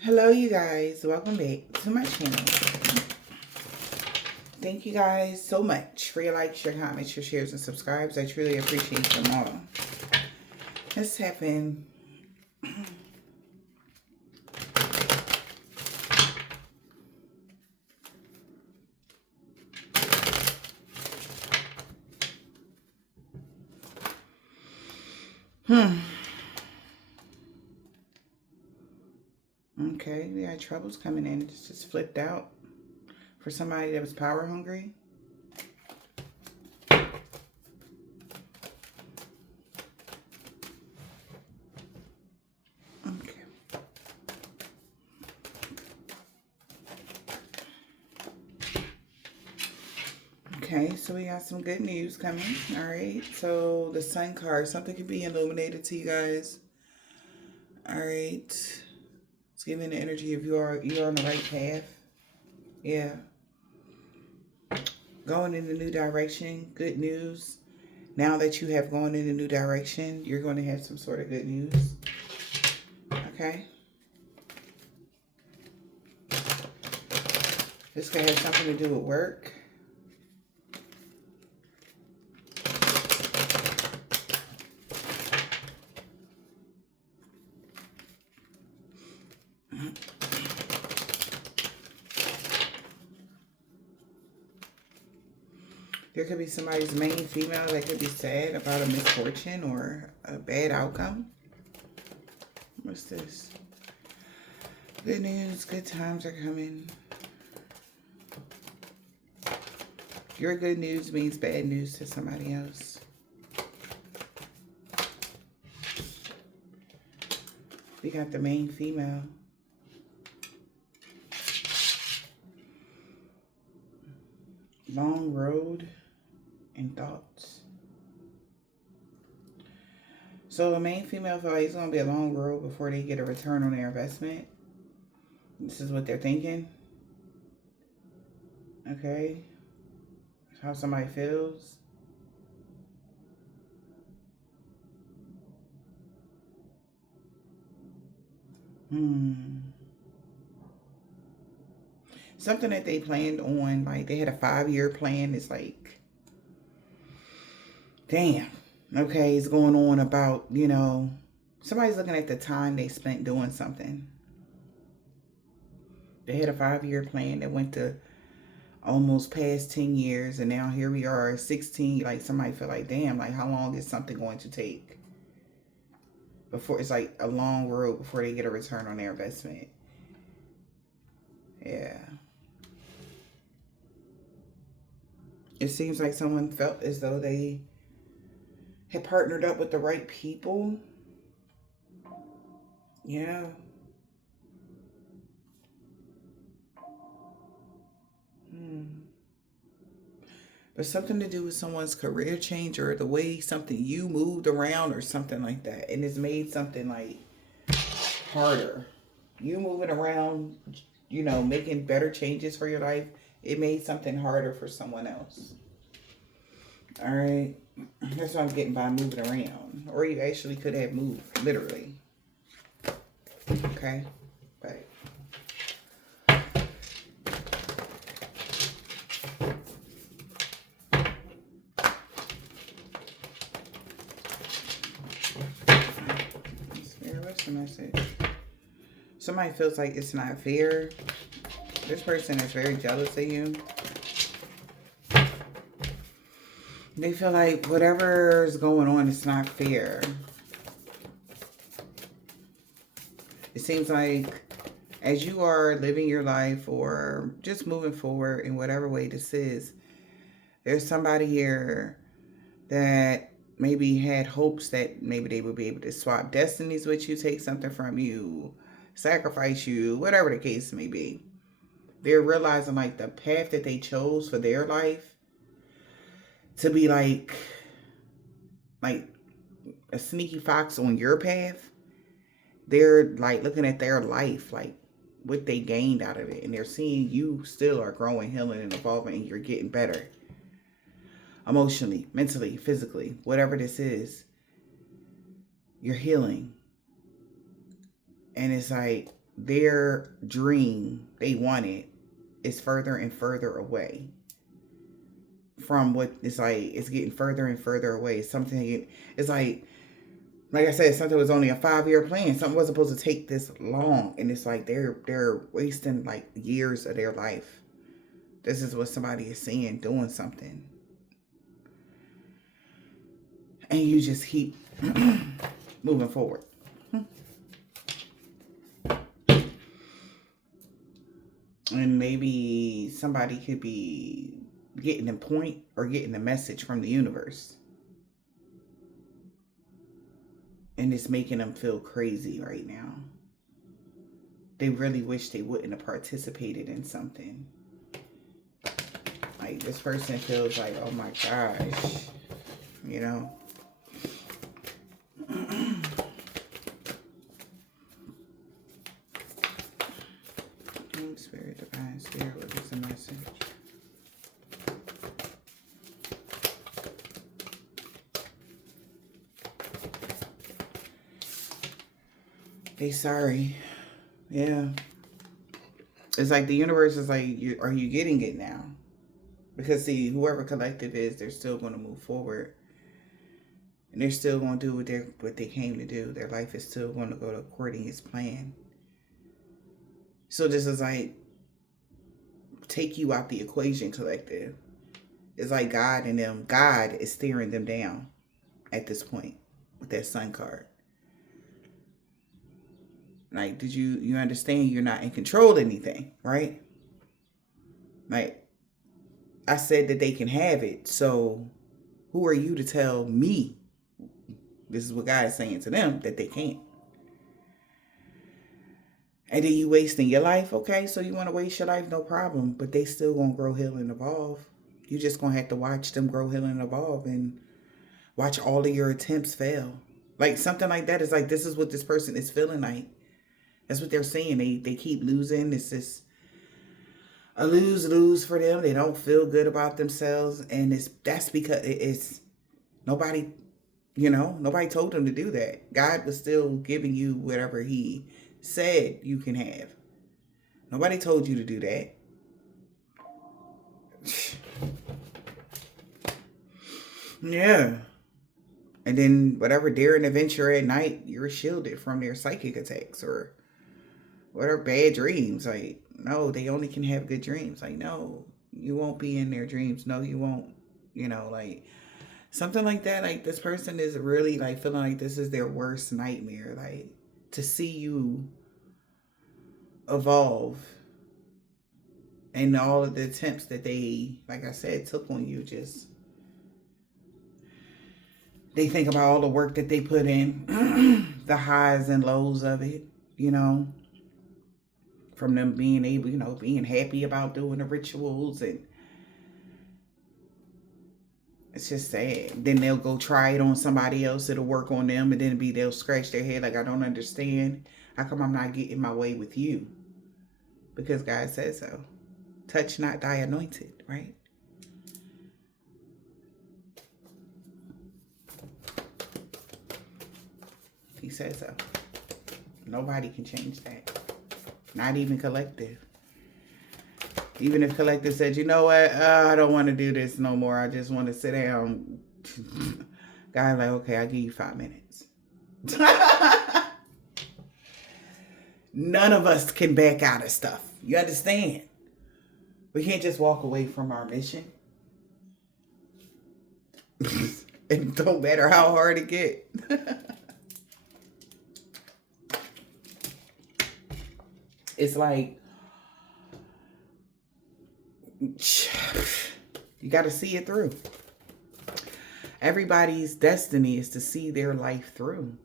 Hello, you guys. Welcome back to my channel. Thank you guys so much for your likes, your comments, your shares, and subscribes. I truly appreciate them all. Let's tap in. Okay, we had troubles coming in. It's just flipped out for somebody that was power hungry. Okay. Okay, so we got some good news coming. All right, so the Sun card, something could be illuminated to you guys. All right, it's giving the energy of you're on the right path. Yeah, going in a new direction. Good news. Now that you have gone in a new direction, you're going to have some sort of good news. Okay. This could have something to do with work. There could be somebody's main female that could be sad about a misfortune or a bad outcome. What's this? Good news, good times are coming. Your good news means bad news to somebody else. We got the main female. Long road and thoughts. So the main female feel like it's going to be a long road before they get a return on their investment. This is what they're thinking. Okay. How somebody feels. Something that they planned on, like they had a 5-year plan. It's like, damn. Okay, it's going on about, somebody's looking at the time they spent doing something. They had a 5-year plan that went to almost past 10 years, and now here we are 16. Like somebody feel like, damn, like how long is something going to take before it's like a long road before they get a return on their investment. Yeah. It seems like someone felt as though they had partnered up with the right people. Yeah. But something to do with someone's career change or the way something you moved around or something like that. And it's made something like harder. You moving around, making better changes for your life, it made something harder for someone else. All right. That's what I'm getting by moving around. Or you actually could have moved, literally. Okay. But what's the message? Somebody feels like it's not fair. This person is very jealous of you. They feel like whatever is going on is not fair. It seems like as you are living your life or just moving forward in whatever way this is, there's somebody here that maybe had hopes that maybe they would be able to swap destinies with you, take something from you, sacrifice you, whatever the case may be. They're realizing like the path that they chose for their life to be like a sneaky fox on your path. They're like looking at their life, like what they gained out of it, and they're seeing you still are growing, healing, and evolving, and you're getting better emotionally, mentally, physically, whatever this is. You're healing, and it's like their dream they wanted is further and further away from what it's like. It's getting further and further away. Something, it's like I said, something was only a 5-year plan. Something wasn't supposed to take this long, and it's like they're wasting like years of their life. This is what somebody is saying, doing something, and you just keep moving forward. And maybe somebody could be getting a point or getting a message from the universe. And it's making them feel crazy right now. They really wish they wouldn't have participated in something. Like, this person feels like, oh my gosh, you know. Spirit, divine spirit, what is the message? They sorry. Yeah. It's like the universe is like, are you getting it now? Because see, whoever collective is, they're still going to move forward. And they're still going to do what they came to do. Their life is still going to go according to its plan. So this is like, take you out the equation, collective. It's like God and them. God is steering them down at this point with that sun card. Like, did you understand you're not in control of anything, right? Like, I said that they can have it. So who are you to tell me? This is what God is saying to them, that they can't. And then you wasting your life. Okay, so you want to waste your life, no problem. But they still going to grow, heal, and evolve. You just going to have to watch them grow, heal, and evolve. And watch all of your attempts fail. Like, something like that is like, this is what this person is feeling like. That's what they're saying. They keep losing. It's just a lose-lose for them. They don't feel good about themselves. And that's because it's nobody, nobody told them to do that. God was still giving you whatever he said you can have. Nobody told you to do that. Yeah. And then whatever daring adventure at night, you're shielded from their psychic attacks or whatever bad dreams. Like, no, they only can have good dreams. Like, no, you won't be in their dreams. No, you won't. Like something like that. Like, this person is really like feeling like this is their worst nightmare. Like, to see you evolve and all of the attempts that they, like I said, took on you, just they think about all the work that they put in, the highs and lows of it, from them being able, being happy about doing the rituals, and it's just sad. Then they'll go try it on somebody else, it'll work on them, and then they'll scratch their head like, I don't understand. How come I'm not getting my way with you? Because God says so. Touch not thy anointed, right? He says so. Nobody can change that. Not even collective. Even if collective said, you know what? I don't want to do this no more. I just want to sit down. God's like, okay, I'll give you 5 minutes. None of us can back out of stuff. You understand? We can't just walk away from our mission. It don't matter how hard it get. It's like, you got to see it through. Everybody's destiny is to see their life through.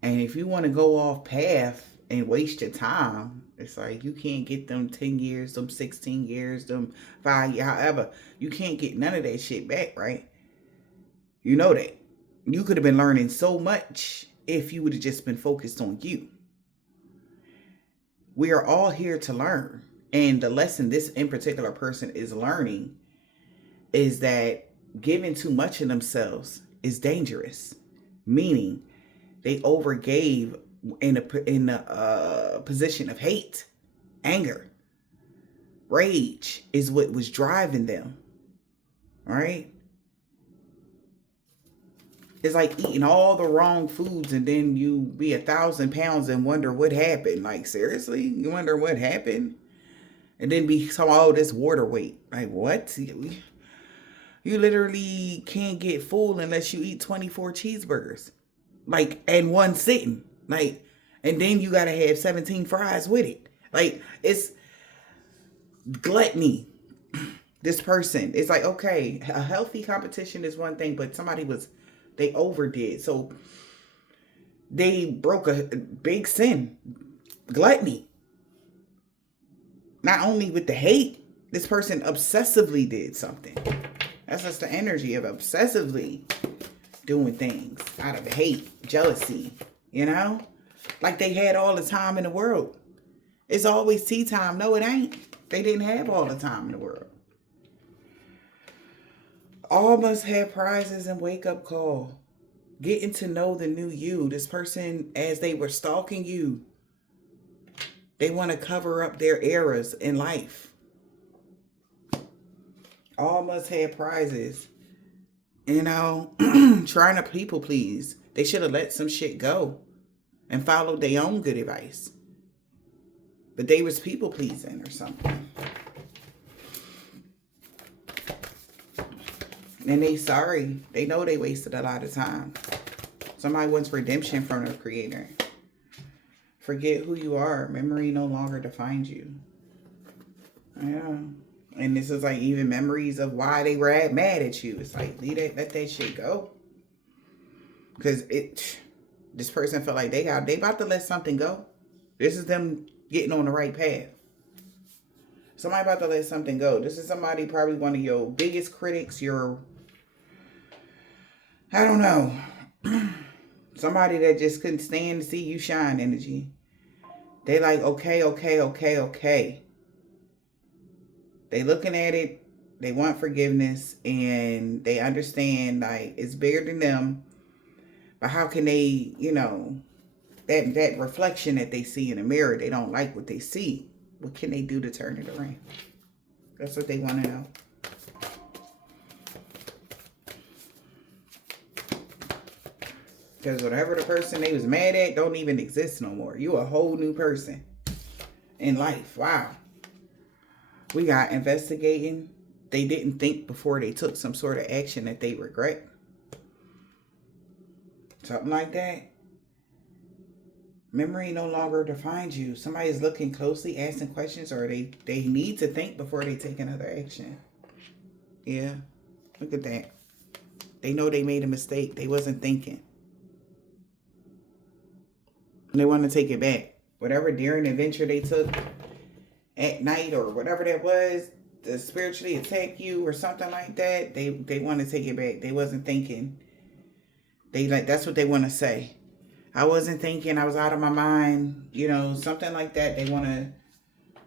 And if you want to go off path and waste your time, it's like you can't get them 10 years, them 16 years, them 5 years, however. You can't get none of that shit back, right? You know that. You could have been learning so much if you would have just been focused on you. We are all here to learn. And the lesson this in particular person is learning is that giving too much of themselves is dangerous. Meaning they overgave in a position of hate, anger, rage is what was driving them, right? It's like eating all the wrong foods and then you be 1,000 pounds and wonder what happened. Like, seriously? You wonder what happened? And then be talking, oh, this water weight. Like, what? You literally can't get full unless you eat 24 cheeseburgers. Like, in one sitting. Like, and then you got to have 17 fries with it. Like, it's gluttony. This person, it's like, okay, a healthy competition is one thing, but they overdid. So they broke a big sin, gluttony. Not only with the hate, this person obsessively did something. That's just the energy of obsessively doing things out of hate, jealousy, you know? Like they had all the time in the world. It's always tea time. No, it ain't. They didn't have all the time in the world. All must have prizes and wake-up call. Getting to know the new you. This person, as they were stalking you, they want to cover up their errors in life. All must have prizes. You know, trying to people please. They should have let some shit go and followed their own good advice. But they was people pleasing or something. And they sorry. They know they wasted a lot of time. Somebody wants redemption from the creator. Forget who you are. Memory no longer defines you. Yeah. And this is like even memories of why they were mad at you. It's like, let that shit go. Because this person felt like they about to let something go. This is them getting on the right path. Somebody about to let something go. This is somebody, probably one of your biggest critics, I don't know. Somebody that just couldn't stand to see you shine energy. They like, okay. They looking at it. They want forgiveness. And they understand, like, it's bigger than them. But how can they, that reflection that they see in the mirror, they don't like what they see. What can they do to turn it around? That's what they want to know. Because whatever the person they was mad at don't even exist no more. You a whole new person in life. Wow. We got investigating. They didn't think before they took some sort of action that they regret. Something like that. Memory no longer defines you. Somebody is looking closely, asking questions, or they need to think before they take another action. Yeah. Look at that. They know they made a mistake. They wasn't thinking. And they want to take it back. Whatever daring adventure they took at night or whatever that was to spiritually attack you or something like that, they want to take it back. They wasn't thinking. That's what they want to say. I wasn't thinking. I was out of my mind. Something like that. They want to.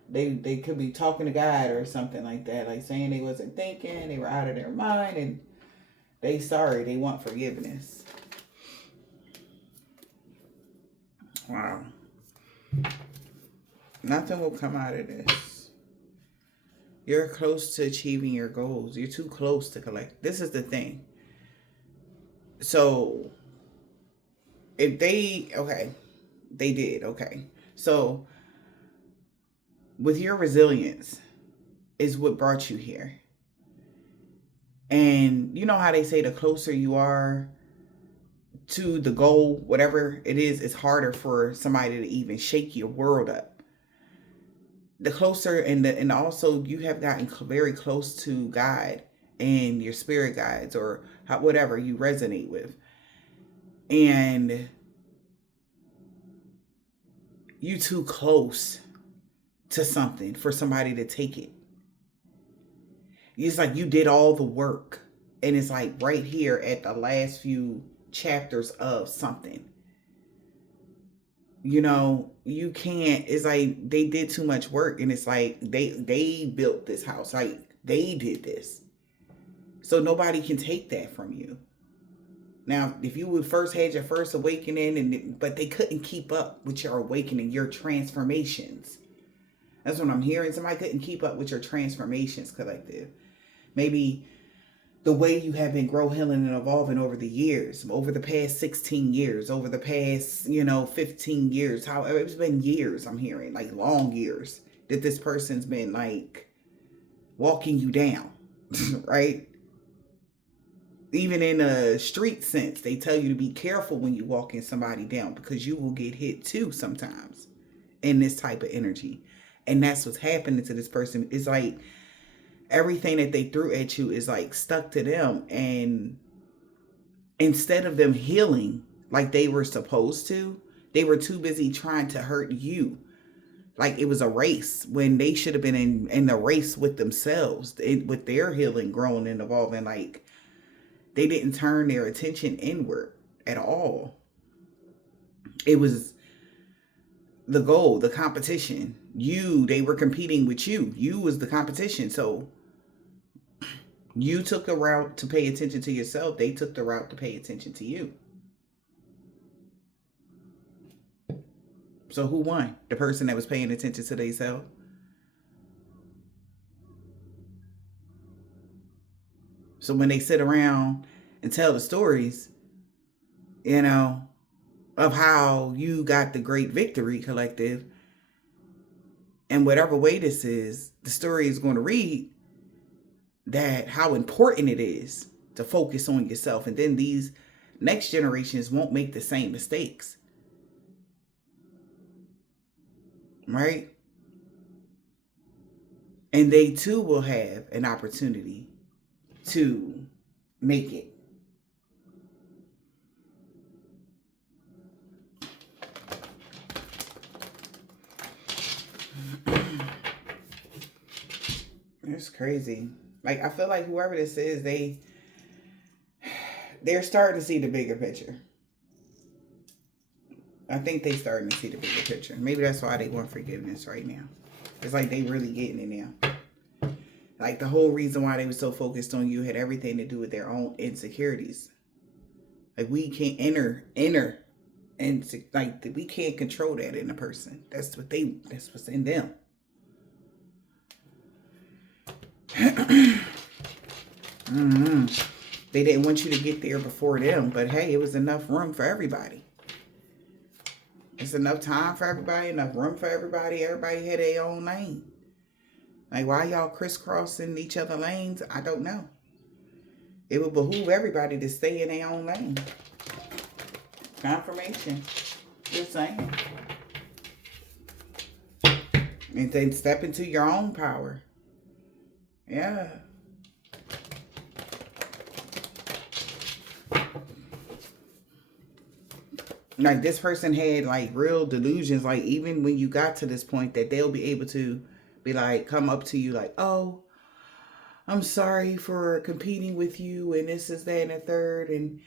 They could be talking to God or something like that, like saying they wasn't thinking. They were out of their mind and they sorry. They want forgiveness. Wow. Nothing will come out of this. You're close to achieving your goals. You're too close to collect. This is the thing. So, if they did, okay. So, with your resilience is what brought you here. And you know how they say the closer you are to the goal, whatever it is, it's harder for somebody to even shake your world up. The closer and also you have gotten very close to God and your spirit guides or whatever you resonate with. And you too close to something for somebody to take it. It's like you did all the work and it's like right here at the last few chapters of something. You can't, it's like they did too much work and it's like they built this house. Like they did this. So nobody can take that from you. Now, if you would first had your first awakening, but they couldn't keep up with your awakening, your transformations. That's what I'm hearing. Somebody couldn't keep up with your transformations, collective. Maybe the way you have been grow, healing, and evolving over the years, over the past 16 years, over the past, 15 years, however, it's been years, I'm hearing, like long years, that this person's been like walking you down, right? Even in a street sense, they tell you to be careful when you walking somebody down because you will get hit too sometimes in this type of energy. And that's what's happening to this person. It's like everything that they threw at you is like stuck to them. And instead of them healing like they were supposed to, they were too busy trying to hurt you. Like it was a race when they should have been in the race with themselves, with their healing, growing and evolving. Like they didn't turn their attention inward at all. It was the goal, the competition. They were competing with you. You was the competition. So you took the route to pay attention to yourself. They took the route to pay attention to you. So who won? The person that was paying attention to themselves? So when they sit around and tell the stories, of how you got the great victory, collective, and whatever way this is, the story is going to read that how important it is to focus on yourself. And then these next generations won't make the same mistakes. Right? And they too will have an opportunity to make it. It's crazy. Like, I feel like whoever this is, they're starting to see the bigger picture. I think they starting to see the bigger picture. Maybe that's why they want forgiveness right now. It's like they really getting it now. Like the whole reason why they were so focused on you had everything to do with their own insecurities. Like we can't enter, and like we can't control that in a person. That's what's in them. They didn't want you to get there before them, but hey, it was enough room for everybody. It's enough time for everybody, enough room for everybody. Everybody had their own lane. Like, why y'all crisscrossing each other lanes? I don't know. It would behoove everybody to stay in their own lane. Confirmation. Just saying. And then step into your own power. Yeah. Like this person had like real delusions. Like even when you got to this point that they'll be able to be like, come up to you like, oh, I'm sorry for competing with you. And this is that and the third. And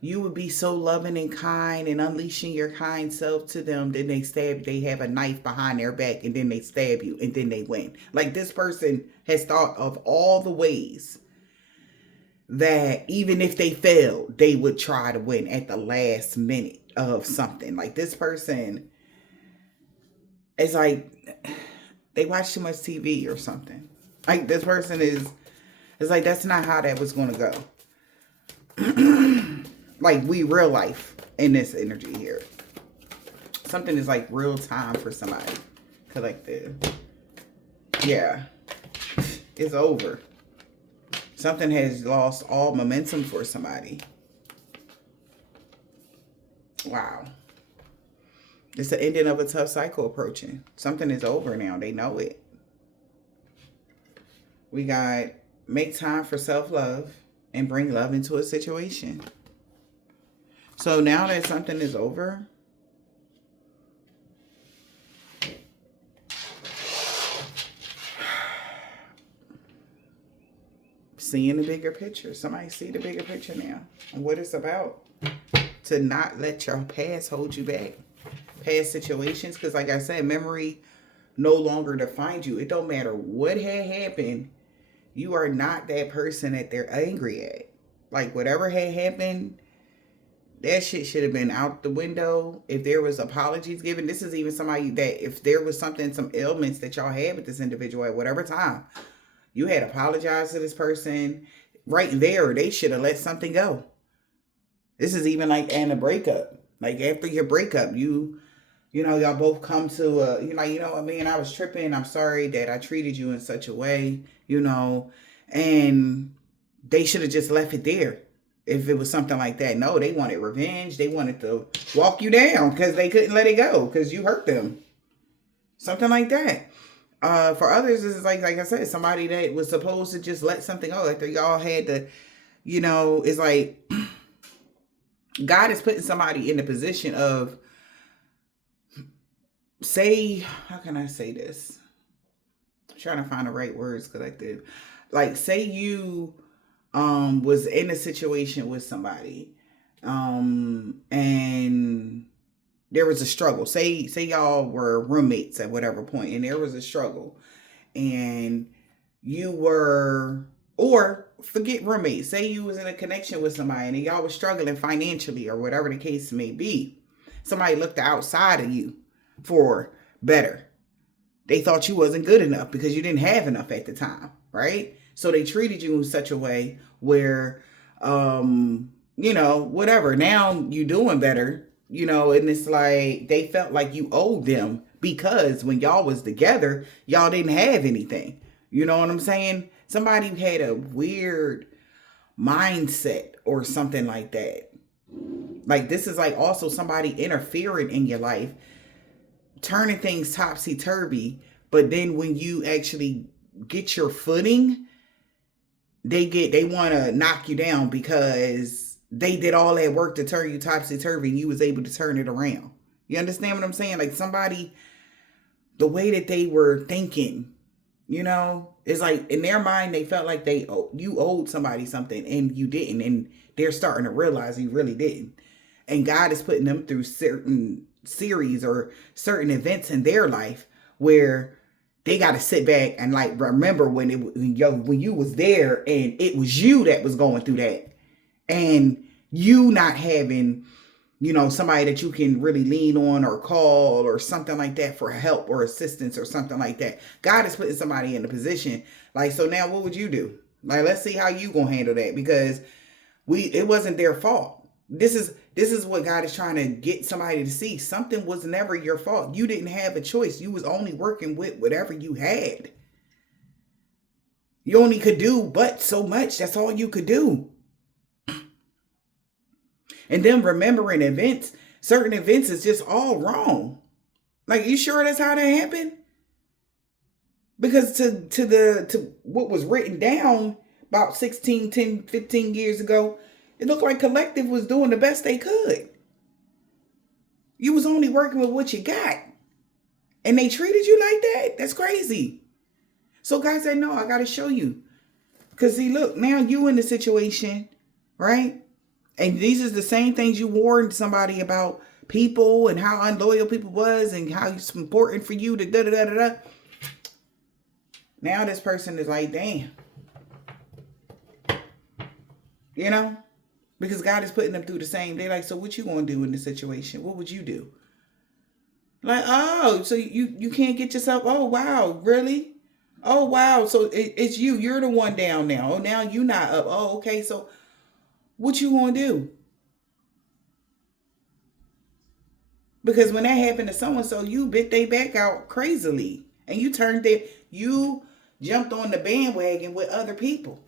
you would be so loving and kind and unleashing your kind self to them. Then they have a knife behind their back and then they stab you and then they win. Like this person has thought of all the ways that even if they failed, they would try to win at the last minute of something. Like this person is like, they watch too much TV or something. Like this person is like, that's not how that was going to go. Like we real life in this energy here. Something is like real time for somebody. Collective. Yeah. It's over. Something has lost all momentum for somebody. Wow. It's the ending of a tough cycle approaching. Something is over now. They know it. We got make time for self-love and bring love into a situation. So now that something is over, seeing the bigger picture. Somebody see the bigger picture now and what it's about. To not let your past hold you back. Past situations. Because like I said, memory no longer defines you. It don't matter what had happened. You are not that person that they're angry at. Like whatever had happened, that shit should have been out the window. If there was apologies given, this is even somebody that if there was something, some ailments that y'all had with this individual at whatever time, you had apologized to this person right there. They should have let something go. This is even like in a breakup. Like after your breakup, y'all both come to you know what, man, I was tripping. I'm sorry that I treated you in such a way, and they should have just left it there. If it was something like that. No, they wanted revenge. They wanted to walk you down because they couldn't let it go because you hurt them. Something like that. For others, this is like I said, somebody that was supposed to just let something go. Like y'all had to, it's like God is putting somebody in the position of, say, how can I say this? I'm trying to find the right words, collective. Like, say you was in a situation with somebody, and there was a struggle. Say y'all were roommates at whatever point, and there was a struggle, and you were, or forget roommates. Say you was in a connection with somebody, and y'all was struggling financially, or whatever the case may be. Somebody looked outside of you for better. They thought you wasn't good enough because you didn't have enough at the time, right? So they treated you in such a way where, whatever. Now you doing better, and it's like they felt like you owed them because when y'all was together, y'all didn't have anything. You know what I'm saying? Somebody had a weird mindset or something like that. Like this is like also somebody interfering in your life, turning things topsy-turvy. But then when you actually get your footing, they want to knock you down because they did all that work to turn you topsy-turvy and you was able to turn it around. You understand what I'm saying? Like somebody, the way that they were thinking, it's like in their mind, they felt like you owed somebody something and you didn't. And they're starting to realize you really didn't. And God is putting them through certain series or certain events in their life where they got to sit back and like remember when you was there and it was you that was going through that, and you not having somebody that you can really lean on or call or something like that for help or assistance or something like that. God is putting somebody in a position like, so now what would you do? Like, let's see how you gonna handle that, because it wasn't their fault. This is what God is trying to get somebody to see. Something was never your fault. You didn't have a choice. You was only working with whatever you had. You only could do but so much. That's all you could do. And then remembering events, certain events is just all wrong. Like, you sure that's how that happened? Because to what was written down about 16, 10, 15 years ago, it looked like Collective was doing the best they could. You was only working with what you got. And they treated you like that? That's crazy. So God said, no, I got to show you. Because see, look, now you in the situation, right? And these are the same things you warned somebody about people and how unloyal people was and how it's important for you to da-da-da-da-da. Now this person is like, damn. Because God is putting them through the same. They're like, so what you going to do in this situation? What would you do? Like, oh, so you can't get yourself. Oh, wow. Really? Oh, wow. So it's you. You're the one down now. Oh, now you not up. Oh, okay. So what you going to do? Because when that happened to so-and-so, you bit their back out crazily. And you jumped on the bandwagon with other people.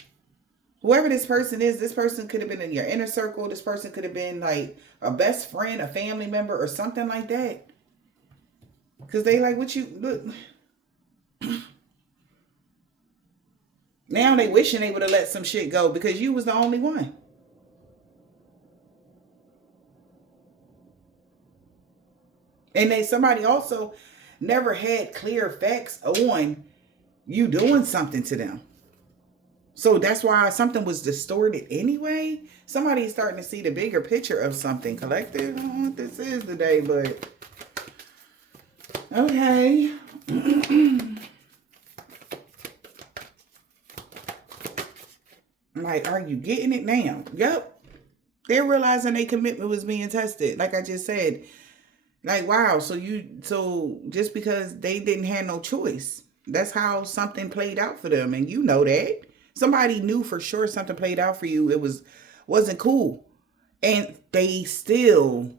Whoever this person is, this person could have been in your inner circle. This person could have been like a best friend, a family member, or something like that. Because they like, what you, look. Now they wishing they would have let some shit go because you was the only one. And somebody also never had clear facts on you doing something to them. So that's why something was distorted anyway. Somebody's starting to see the bigger picture of something. Collective, I don't know what this is today, but okay. Like, are you getting it now? Yep. They're realizing their commitment was being tested. Like I just said, like, wow. So just because they didn't have no choice, that's how something played out for them. And you know that. Somebody knew for sure something played out for you. Wasn't cool. And they still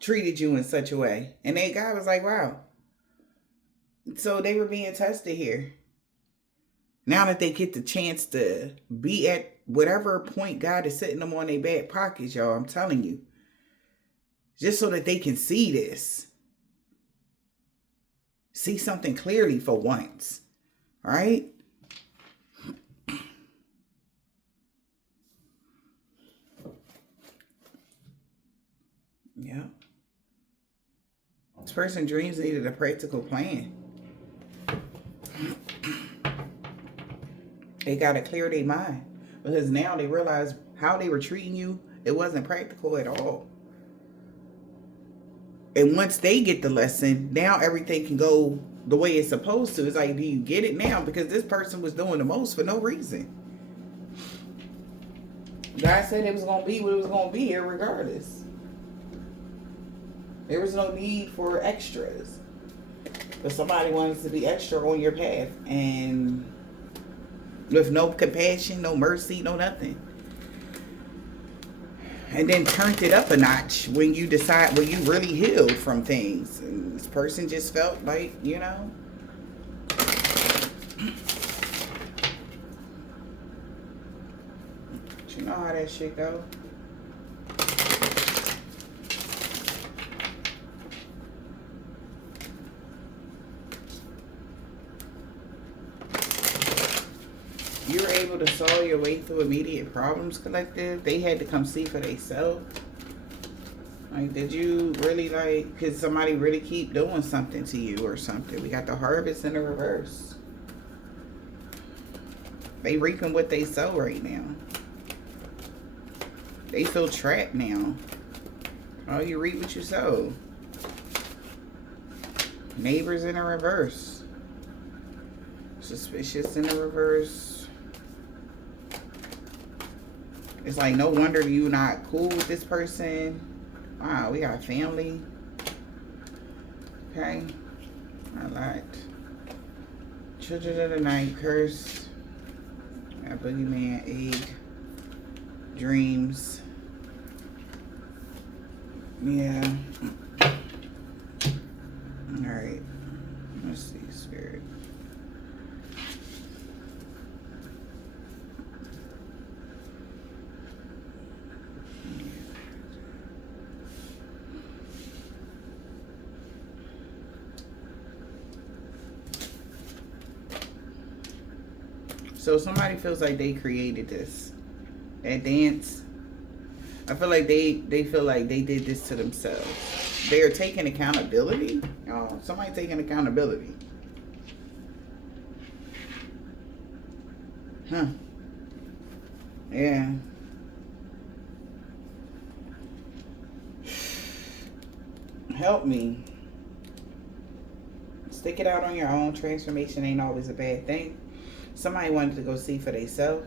treated you in such a way. And that guy was like, wow. So they were being tested here. Now that they get the chance to be at whatever point God is setting them on their back pockets, y'all, I'm telling you. Just so that they can see this. See something clearly for once. All right? Yeah. This person dreams needed a practical plan. They got to clear their mind. Because now they realize how they were treating you, it wasn't practical at all. And once they get the lesson, now everything can go the way it's supposed to. It's like, do you get it now? Because this person was doing the most for no reason. God said it was going to be what it was going to be here regardless. There was no need for extras. But somebody wanted to be extra on your path. And with no compassion, no mercy, no nothing. And then turned it up a notch when you really healed from things. And this person just felt like, you know. You know how that shit go. You were able to solve your way through immediate problems, collective. They had to come see for themselves. Like, did you really, like, could somebody really keep doing something to you or something? We got the harvest in the reverse. They reaping what they sow right now. They feel trapped now. Oh, you reap what you sow. Neighbors in the reverse. Suspicious in the reverse. It's like, no wonder you not cool with this person. Wow, we got family. Okay. A lot. Children of the night, curse. Got boogeyman, egg. Dreams. Yeah. Alright. Let's see, spirit. So somebody feels like they created this. That dance. I feel like they feel like they did this to themselves. They are taking accountability. Oh, somebody taking accountability. Huh. Yeah. Help me. Stick it out on your own. Transformation ain't always a bad thing. Somebody wanted to go see for themselves.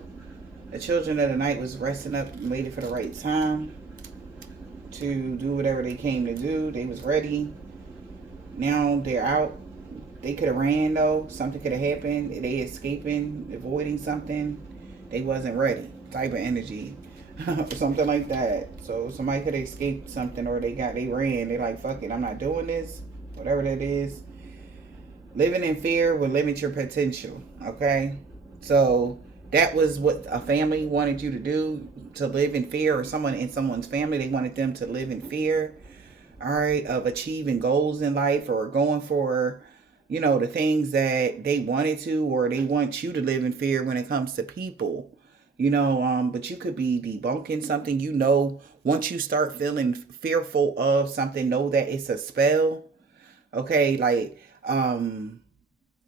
The children of the night was resting up and waiting for the right time to do whatever they came to do. They was ready. Now they're out. They could have ran though. Something could have happened. They escaping, avoiding something. They wasn't ready. Type of energy. Something like that. So somebody could have escaped something, or they ran. They're like, fuck it, I'm not doing this. Whatever that is. Living in fear will limit your potential. Okay? So that was what a family wanted you to do, to live in fear, or someone in someone's family, they wanted them to live in fear, all right, of achieving goals in life or going for, you know, the things that they wanted to, or they want you to live in fear when it comes to people, you know, but you could be debunking something, you know, once you start feeling fearful of something, know that it's a spell, okay, like,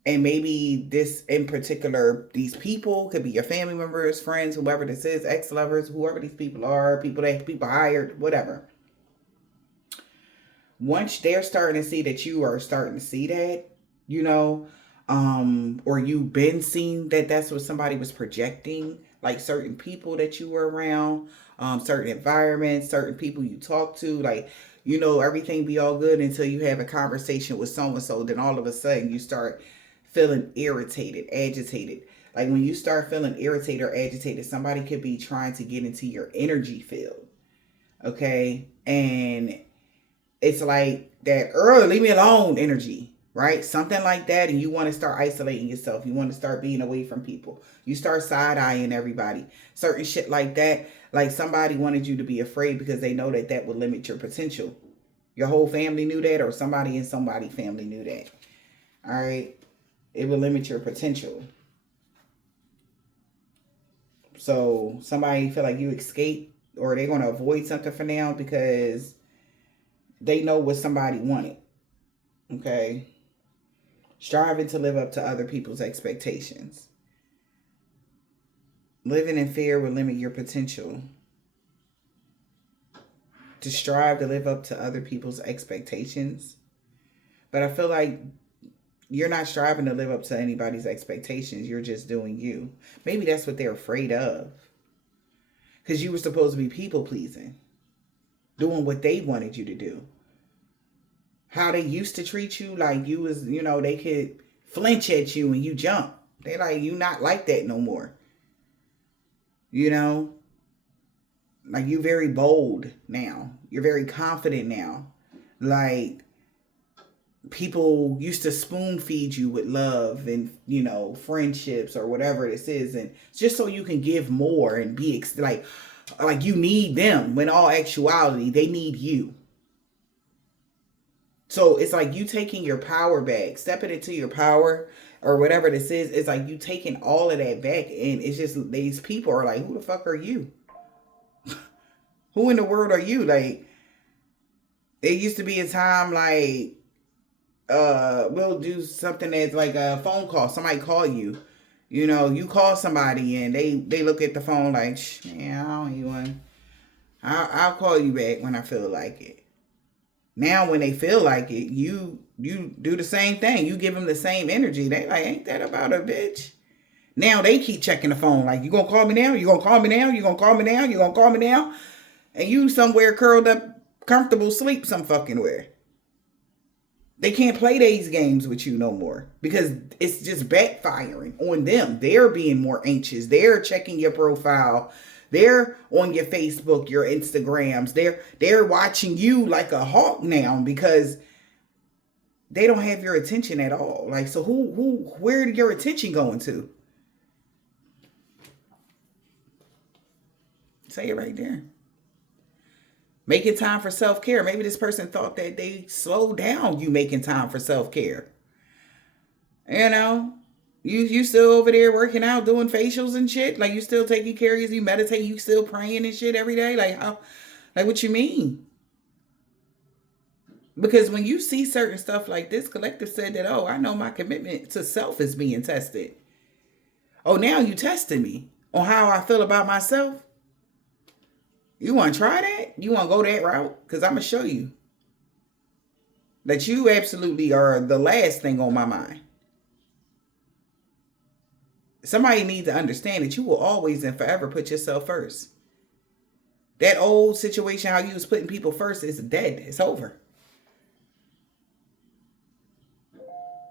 and maybe this in particular, these people could be your family members, friends, whoever this is, ex-lovers, whoever these people are, people hired, whatever. Once they're starting to see that you are starting to see that, you know, or you've been seeing that that's what somebody was projecting, like certain people that you were around, certain environments, certain people you talk to, like, everything be all good until you have a conversation with so and so. Then all of a sudden you start feeling irritated, agitated. Like when you start feeling irritated or agitated, somebody could be trying to get into your energy field. Okay. And it's like that early, leave me alone energy, right? Something like that. And you want to start isolating yourself. You want to start being away from people. You start side eyeing everybody. Certain shit like that. Like somebody wanted you to be afraid because they know that that would limit your potential. Your whole family knew that, or somebody in somebody's family knew that. All right. It will limit your potential. So somebody feel like you escape, or they're going to avoid something for now because they know what somebody wanted. Okay. Striving to live up to other people's expectations. Living in fear will limit your potential. To strive to live up to other people's expectations. But I feel like you're not striving to live up to anybody's expectations. You're just doing you. Maybe that's what they're afraid of. Because you were supposed to be people pleasing. Doing what they wanted you to do. How they used to treat you, like you was, they could flinch at you and you jump. They like, you not like that no more. Like you're very bold now. You're very confident now. Like people used to spoon feed you with love and, friendships or whatever this is. And just so you can give more and be like you need them, when all actuality, they need you. So it's like you taking your power back, stepping into your power or whatever this is. It's like you taking all of that back. And it's just, these people are like, who the fuck are you? Who in the world are you? Like, it used to be a time like, we'll do something that's like a phone call. Somebody call you. You call somebody and they look at the phone like, yeah, I don't even. I'll call you back when I feel like it. Now, when they feel like it, you do the same thing. You give them the same energy. They like, ain't that about a bitch? Now they keep checking the phone. Like, you gonna call me now? You gonna call me now? You gonna call me now? You gonna call me now? And you somewhere curled up, comfortable sleep some fucking where. They can't play these games with you no more because it's just backfiring on them. They're being more anxious. They're checking your profile. They're on your Facebook, your Instagrams. They're watching you like a hawk now because they don't have your attention at all. Like, so where did your attention going to? Say it right there. Making time for self-care. Maybe this person thought that they slowed down you making time for self-care. You still over there working out, doing facials and shit. Like, you still taking care of you meditate, you still praying and shit every day. Like, how? Like, what you mean? Because when you see certain stuff like this, Collective said that, oh, I know my commitment to self is being tested. Oh, now you testing me on how I feel about myself. You want to try that? You want to go that route? Because I'm going to show you that you absolutely are the last thing on my mind. Somebody needs to understand that you will always and forever put yourself first. That old situation, how you was putting people first, is dead. It's over.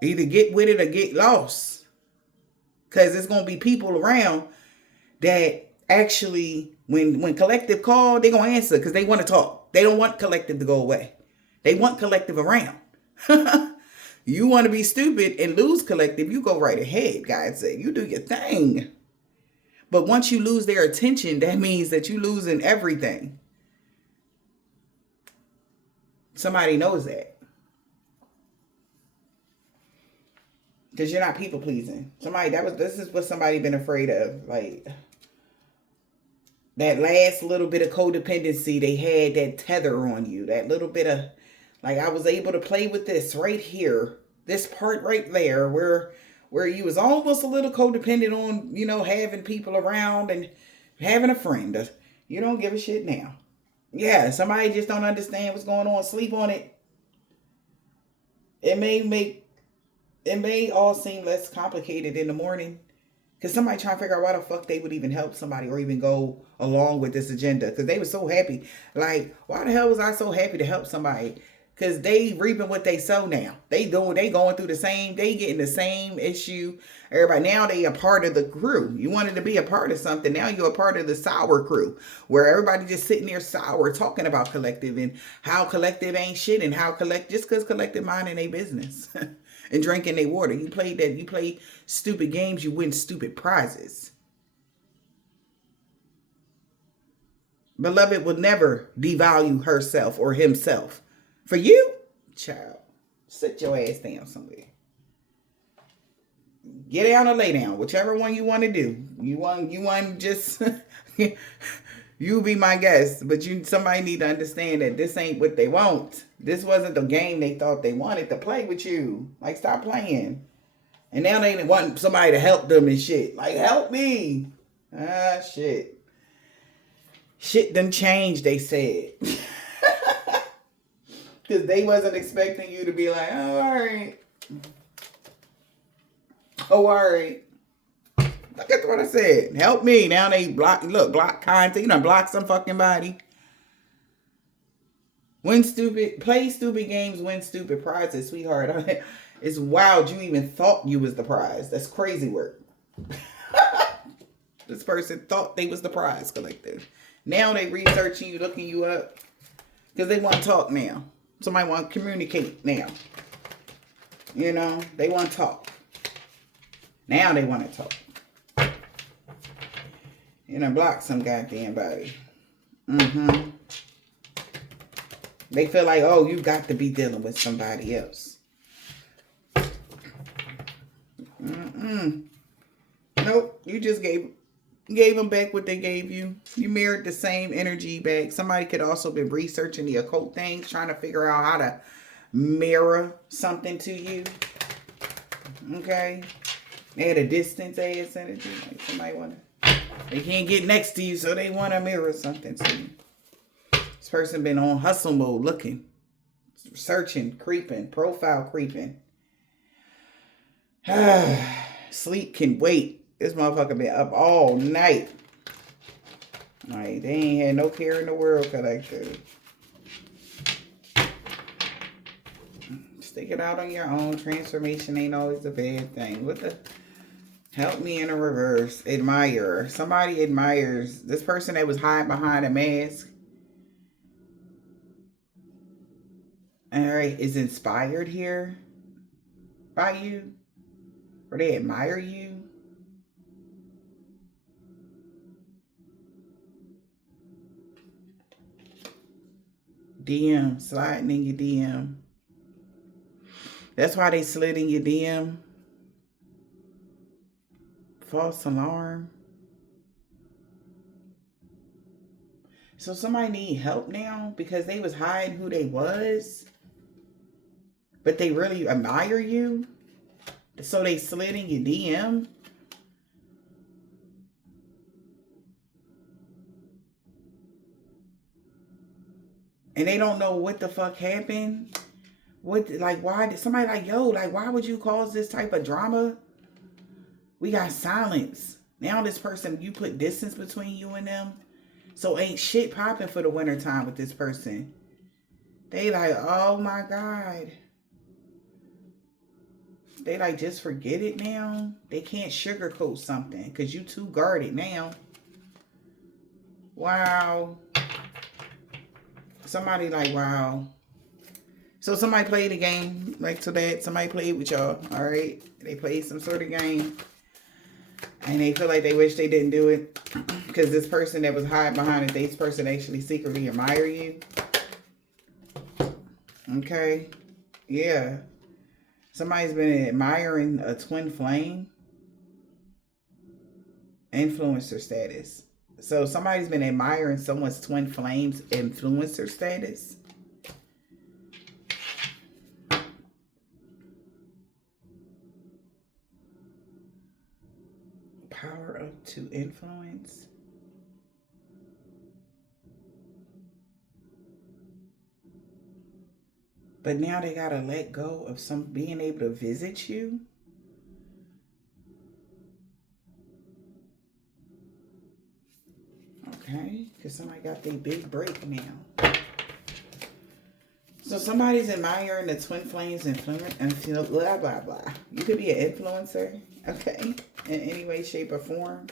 Either get with it or get lost. Because there's going to be people around that actually, when Collective call, they're going to answer because they want to talk. They don't want Collective to go away. They want Collective around. You want to be stupid and lose Collective, you go right ahead, guys. Say, you do your thing. But once you lose their attention, that means that you're losing everything. Somebody knows that. Because you're not people pleasing. This is what somebody been afraid of. Like, that last little bit of codependency, they had that tether on you. That little bit of, like, I was able to play with this right here. This part right there where you was almost a little codependent on, having people around and having a friend. You don't give a shit now. Yeah, somebody just don't understand what's going on. Sleep on it. It may all seem less complicated in the morning Because somebody trying to figure out why the fuck they would even help somebody or even go along with this agenda. Because they were so happy. Like, why the hell was I so happy to help somebody? Because they reaping what they sow now. They going through the same, they getting the same issue. Everybody, now they a part of the crew. You wanted to be a part of something. Now you're a part of the sour crew. Where everybody just sitting there sour talking about collective and how collective ain't shit and how just because collective minding their business. And drinking their water. You play stupid games, you win stupid prizes. Beloved will never devalue herself or himself. For you, child, sit your ass down somewhere. Get down or lay down, whichever one you want to do. You want just you be my guest, but somebody need to understand that this ain't what they want. This wasn't the game they thought they wanted to play with you. Like, stop playing. And now they want somebody to help them and shit. Like, help me. Ah, shit. Shit done changed, they said. Because they wasn't expecting you to be like, oh, all right. Oh, all right. Look at what I said. Help me. Now they block content. You done block some fucking body. Play stupid games, win stupid prizes, sweetheart. It's wild you even thought you was the prize. That's crazy work. This person thought they was the prize collective. Now they researching you, looking you up. Because they want to talk now. Somebody want to communicate now. You know, they want to talk. Now they want to talk. You know, block some goddamn body. They feel like, oh, you got to be dealing with somebody else. Nope, you just gave them back what they gave you. You mirrored the same energy back. Somebody could also be researching the occult things, trying to figure out how to mirror something to you. Okay? They had a distance ass energy. Like somebody they can't get next to you, so they want to mirror something to you. This person been on hustle mode, looking, searching, creeping, profile creeping. Sleep can wait. This motherfucker been up all night. Like, they ain't had no care in the world, collective. Stick it out on your own. Transformation ain't always a bad thing. What the? Help me in a reverse. Admirer. Somebody admires this person that was hiding behind a mask. All right, is inspired here by you, or they admire you. DM, sliding in your DM. That's why they slid in your DM. False alarm. So somebody need help now because they was hiding who they was, but they really admire you. So they slid in your DM. And they don't know what the fuck happened. Why did somebody like, yo, like, why would you cause this type of drama? We got silence. Now this person, you put distance between you and them. So ain't shit popping for the winter time with this person. They like, oh my God. They like, just forget it now. They can't sugarcoat something because you too guarded now. Wow. Somebody like, wow. So somebody played a game like to that. Somebody played with y'all. All right. They played some sort of game. And they feel like they wish they didn't do it. Because this person that was hiding behind it, this person actually secretly admire you. Okay. Yeah. Somebody's been admiring a twin flame. Influencer status. So somebody's been admiring someone's twin flames influencer status. Power up to influence. But now they gotta let go of being able to visit you. Because somebody got their big break now. So somebody's admiring the twin flames influence and blah, blah, blah. You could be an influencer, okay? In any way, shape, or form.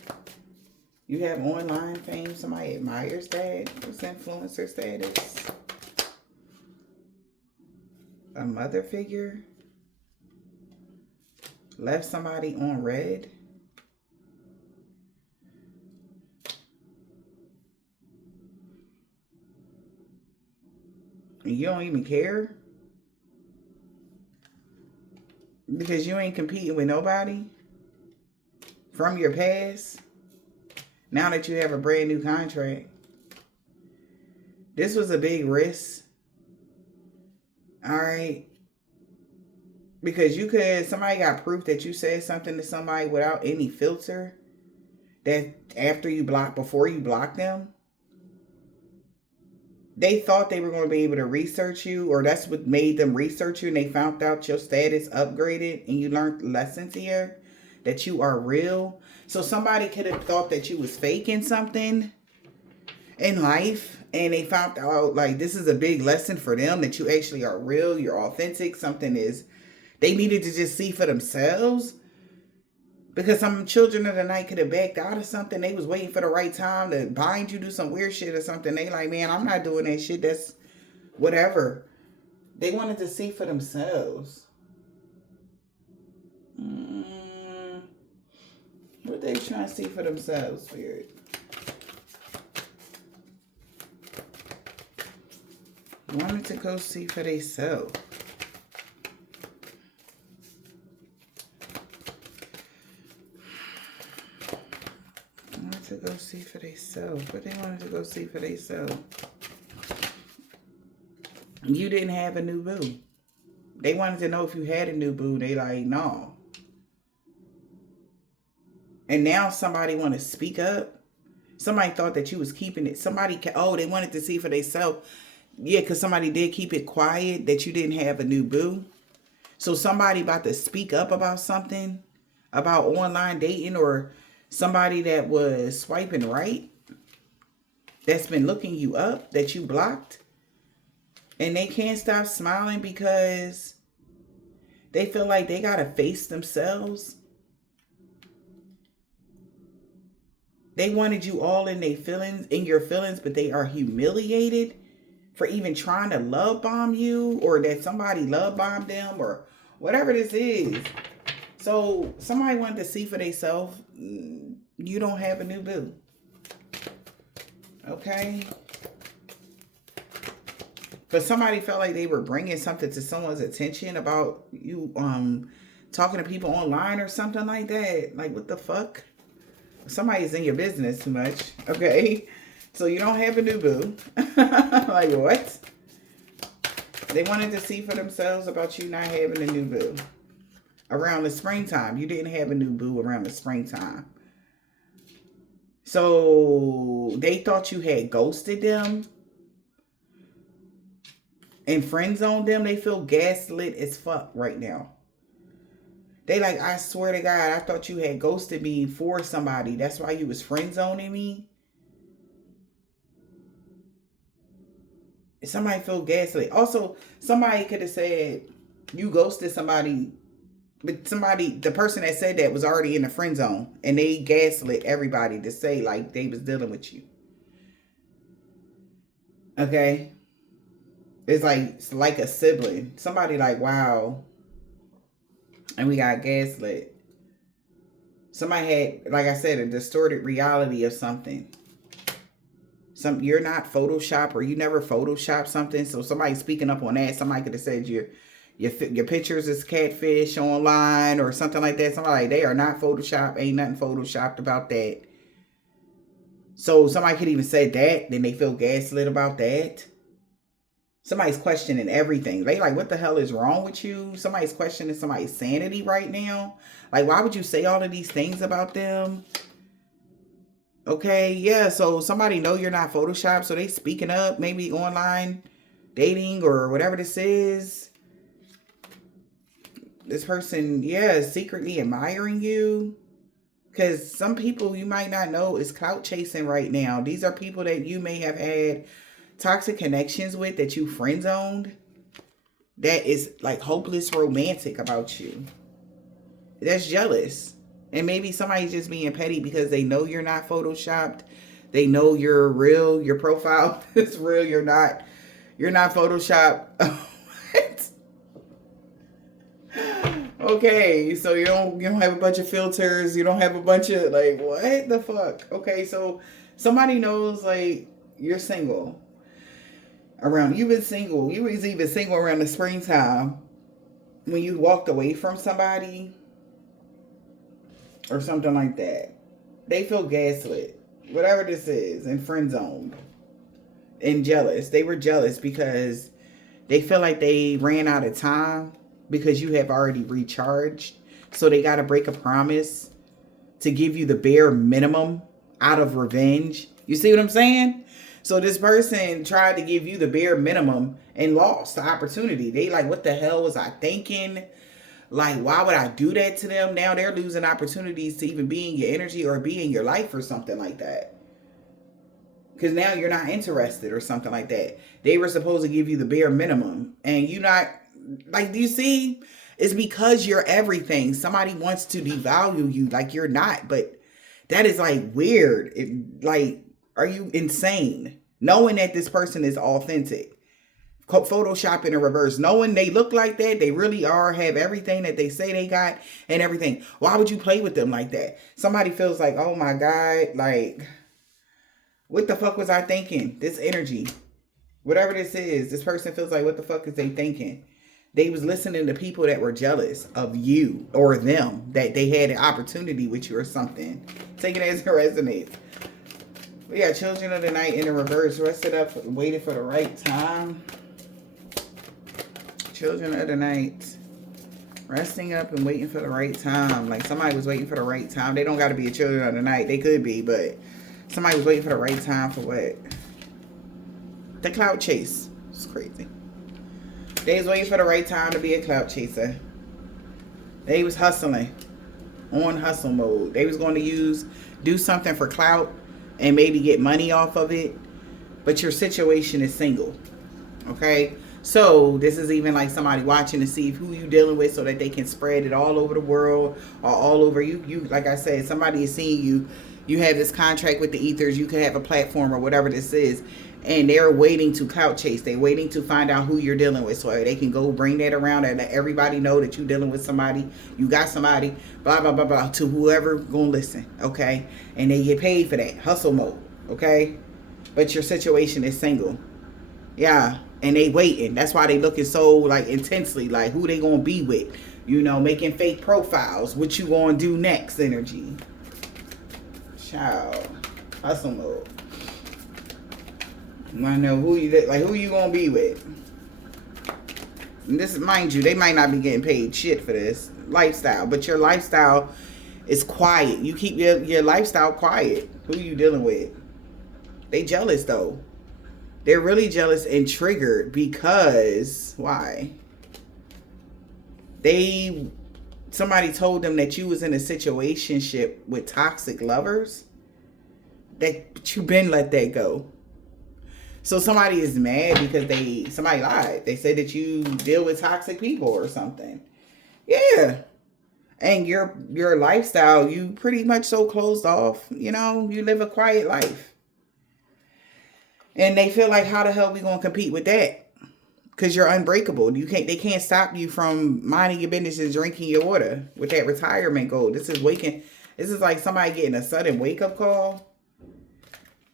You have online fame. Somebody admires that. What's influencer status? A mother figure. Left somebody on red. And you don't even care? Because you ain't competing with nobody from your past. Now that you have a brand new contract. This was a big risk. Alright. Because somebody got proof that you said something to somebody without any filter. That before you blocked them. They thought they were going to be able to research you, or that's what made them research you, and they found out your status upgraded and you learned lessons here, that you are real. So somebody could have thought that you was faking something in life, and they found out like this is a big lesson for them, that you actually are real, you're authentic. They needed to just see for themselves. Because some children of the night could have backed out of something. They was waiting for the right time to bind you, do some weird shit or something. They like, man, I'm not doing that shit. That's whatever. They wanted to see for themselves. What they trying to see for themselves, Spirit? Wanted to go see for themselves. To go see for themselves. What they wanted to go see for themselves. You didn't have a new boo. They wanted to know if you had a new boo. They like, no. And now somebody want to speak up. Somebody thought that you was keeping it. They wanted to see for themselves. Yeah, because somebody did keep it quiet that you didn't have a new boo. So somebody about to speak up about something. About online dating, or somebody that was swiping right, that's been looking you up, that you blocked, and they can't stop smiling because they feel like they gotta face themselves. They wanted you all in your feelings, but they are humiliated for even trying to love bomb you, or that somebody love bombed them, or whatever this is. So somebody wanted to see for themselves. You don't have a new boo. Okay? But somebody felt like they were bringing something to someone's attention about you talking to people online or something like that. Like, what the fuck? Somebody's in your business too much. Okay? So you don't have a new boo. Like, what? They wanted to see for themselves about you not having a new boo. Around the springtime. You didn't have a new boo around the springtime. So they thought you had ghosted them and friend zoned them. They feel gaslit as fuck right now. They like, I swear to God, I thought you had ghosted me for somebody. That's why you was friend zoning me. Somebody feel gaslit. Also, somebody could have said you ghosted somebody. But the person that said that was already in the friend zone. And they gaslit everybody to say like they was dealing with you. Okay? It's like a sibling. Somebody like, wow. And we got gaslit. Somebody had, like I said, a distorted reality of something. You're not Photoshop, or you never Photoshop something. So somebody speaking up on that. Somebody could have said your pictures is catfish online or something like that. Somebody like, they are not Photoshop. Ain't nothing Photoshopped about that. So somebody could even say that. Then they feel gaslit about that. Somebody's questioning everything. They like, what the hell is wrong with you? Somebody's questioning somebody's sanity right now. Like, why would you say all of these things about them? Okay, yeah. So somebody know you're not Photoshop. So they speaking up, maybe online dating or whatever this is. This person, yeah, is secretly admiring you. Because some people you might not know is clout chasing right now. These are people that you may have had toxic connections with, that you friend zoned, that is like hopeless romantic about you. That's jealous. And maybe somebody's just being petty because they know you're not photoshopped. They know you're real. Your profile is real. You're not photoshopped. Okay, so you don't have a bunch of filters. You don't have a bunch of like, what the fuck? Okay, so somebody knows like you're single. You've been single. You was even single around the springtime when you walked away from somebody or something like that. They feel gaslit, whatever this is, and friend zoned and jealous. They were jealous because they feel like they ran out of time because you have already recharged. So they got to break a promise to give you the bare minimum out of revenge. You see what I'm saying? So this person tried to give you the bare minimum and lost the opportunity. They like, what the hell was I thinking? Like, why would I do that to them? Now they're losing opportunities to even be in your energy or be in your life or something like that. Because now you're not interested or something like that. They were supposed to give you the bare minimum. And you not, like, do you see? It's because you're everything. Somebody wants to devalue you like you're not. But that is like weird. Like, are you insane? Knowing that this person is authentic. Photoshop in reverse. Knowing they look like that. They really are. Have everything that they say they got and everything. Why would you play with them like that? Somebody feels like, oh my God. Like, what the fuck was I thinking? This energy. Whatever this is. This person feels like, what the fuck is they thinking? They was listening to people that were jealous of you or them. That they had an opportunity with you or something. Take it as it resonates. We got children of the night in the reverse. Rested up, waiting for the right time. Children of the night. Resting up and waiting for the right time. Like somebody was waiting for the right time. They don't got to be a children of the night. They could be, but somebody was waiting for the right time for what? The clout chase. It's crazy. They was waiting for the right time to be a clout chaser. They was hustling. On hustle mode. They was going to do something for clout and maybe get money off of it. But your situation is single. Okay? So this is even like somebody watching to see who you dealing with so that they can spread it all over the world or all over you. Like I said, somebody is seeing you. You have this contract with the ethers. You could have a platform or whatever this is. And they're waiting to clout chase. They're waiting to find out who you're dealing with. So they can go bring that around and let everybody know that you're dealing with somebody. You got somebody, blah, blah, blah, blah, to whoever gonna listen, okay? And they get paid for that. Hustle mode, okay? But your situation is single. Yeah, and they waiting. That's why they looking so, like, intensely, like, who they gonna be with. You know, making fake profiles. What you gonna do next, energy. Child. Hustle mode. You wanna know who you gonna be with. And this, mind you, they might not be getting paid shit for this lifestyle, but your lifestyle is quiet. You keep your lifestyle quiet. Who you dealing with? They jealous though. They're really jealous and triggered because why? Somebody told them that you was in a situationship with toxic lovers. But you been let that go. So somebody is mad because somebody lied. They said that you deal with toxic people or something. Yeah. And your lifestyle, you pretty much so closed off. You know, you live a quiet life. And they feel like, how the hell we gonna compete with that? Because you're unbreakable. They can't stop you from minding your business and drinking your water with that retirement goal. This is like somebody getting a sudden wake up call.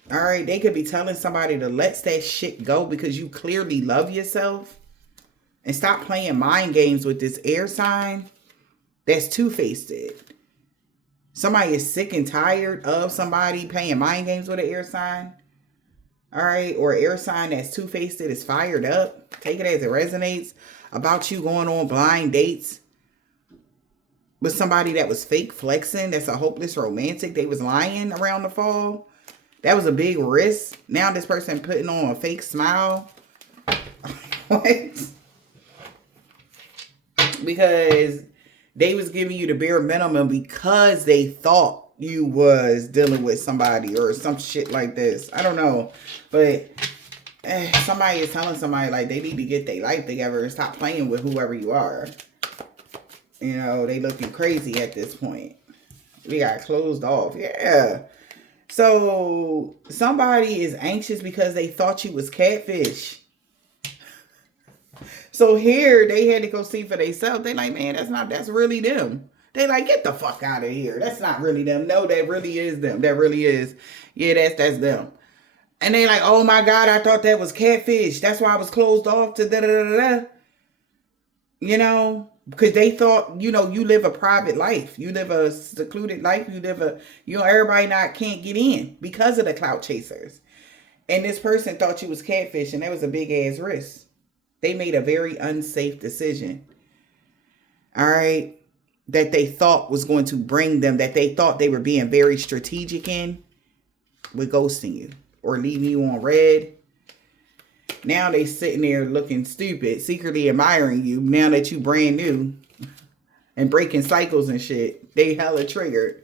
All right, they could be telling somebody to let that shit go because you clearly love yourself. And stop playing mind games with this air sign. That's two-faced. Somebody is sick and tired of somebody playing mind games with an air sign. All right, or an air sign that's two-faced is fired up. Take it as it resonates about you going on blind dates with somebody that was fake flexing. That's a hopeless romantic. They was lying around the fall. That was a big risk. Now this person putting on a fake smile. What? Because they was giving you the bare minimum because they thought you was dealing with somebody or some shit like this. I don't know. But somebody is telling somebody like they need to get their life together and stop playing with whoever you are. You know, they looking crazy at this point. We got closed off. Yeah. So somebody is anxious because they thought you was catfish. So here they had to go see for themselves. They like, man, that's really them. They like, get the fuck out of here. That's not really them. No, that really is them. That really is. Yeah, that's them. And they like, oh my God, I thought that was catfish. That's why I was closed off to da da da da. You know, because they thought, you know, you live a private life. You live a secluded life. You live everybody can't get in because of the clout chasers. And this person thought you was catfish, and that was a big ass risk. They made a very unsafe decision. All right. That they thought was going to bring them, that they thought they were being very strategic in, with ghosting you or leaving you on red. Now they sitting there looking stupid, secretly admiring you now that you brand new and breaking cycles and shit. They hella triggered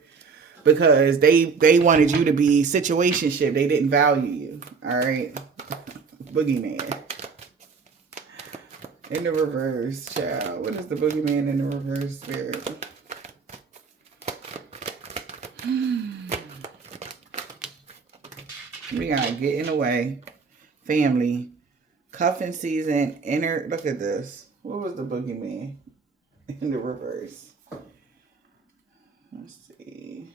because they wanted you to be situationship. They didn't value you. All right. Boogeyman. In the reverse, child. What is the boogeyman in the reverse spirit? We gotta get in the way. Family. Cuffing season. Look at this. What was the boogeyman in the reverse? Let's see.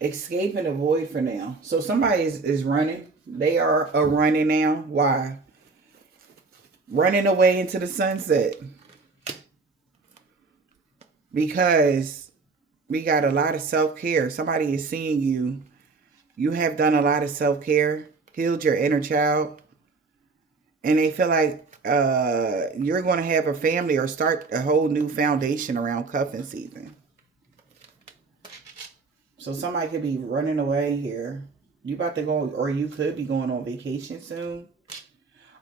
Escape and avoid for now. So somebody is running. They are running now. Why? Running away into the sunset. Because we got a lot of self-care. Somebody is seeing you. You have done a lot of self-care. Healed your inner child. And they feel like you're going to have a family or start a whole new foundation around cuffing season. So somebody could be running away here. You about to go, or you could be going on vacation soon.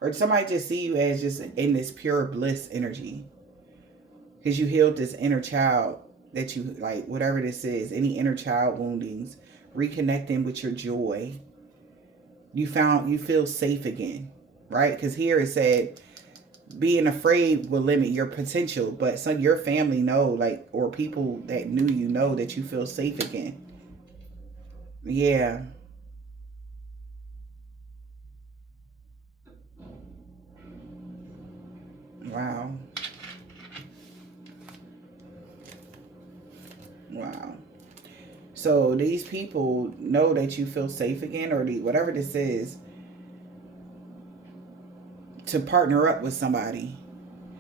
Or somebody just see you as just in this pure bliss energy. Because you healed this inner child that you, like, whatever this is. Any inner child woundings. Reconnecting with your joy. You feel safe again. Right? Because here it said, being afraid will limit your potential. But your family know, like, or people that knew you know that you feel safe again. Yeah. Wow. Wow. So these people know that you feel safe again, or whatever this is, to partner up with somebody.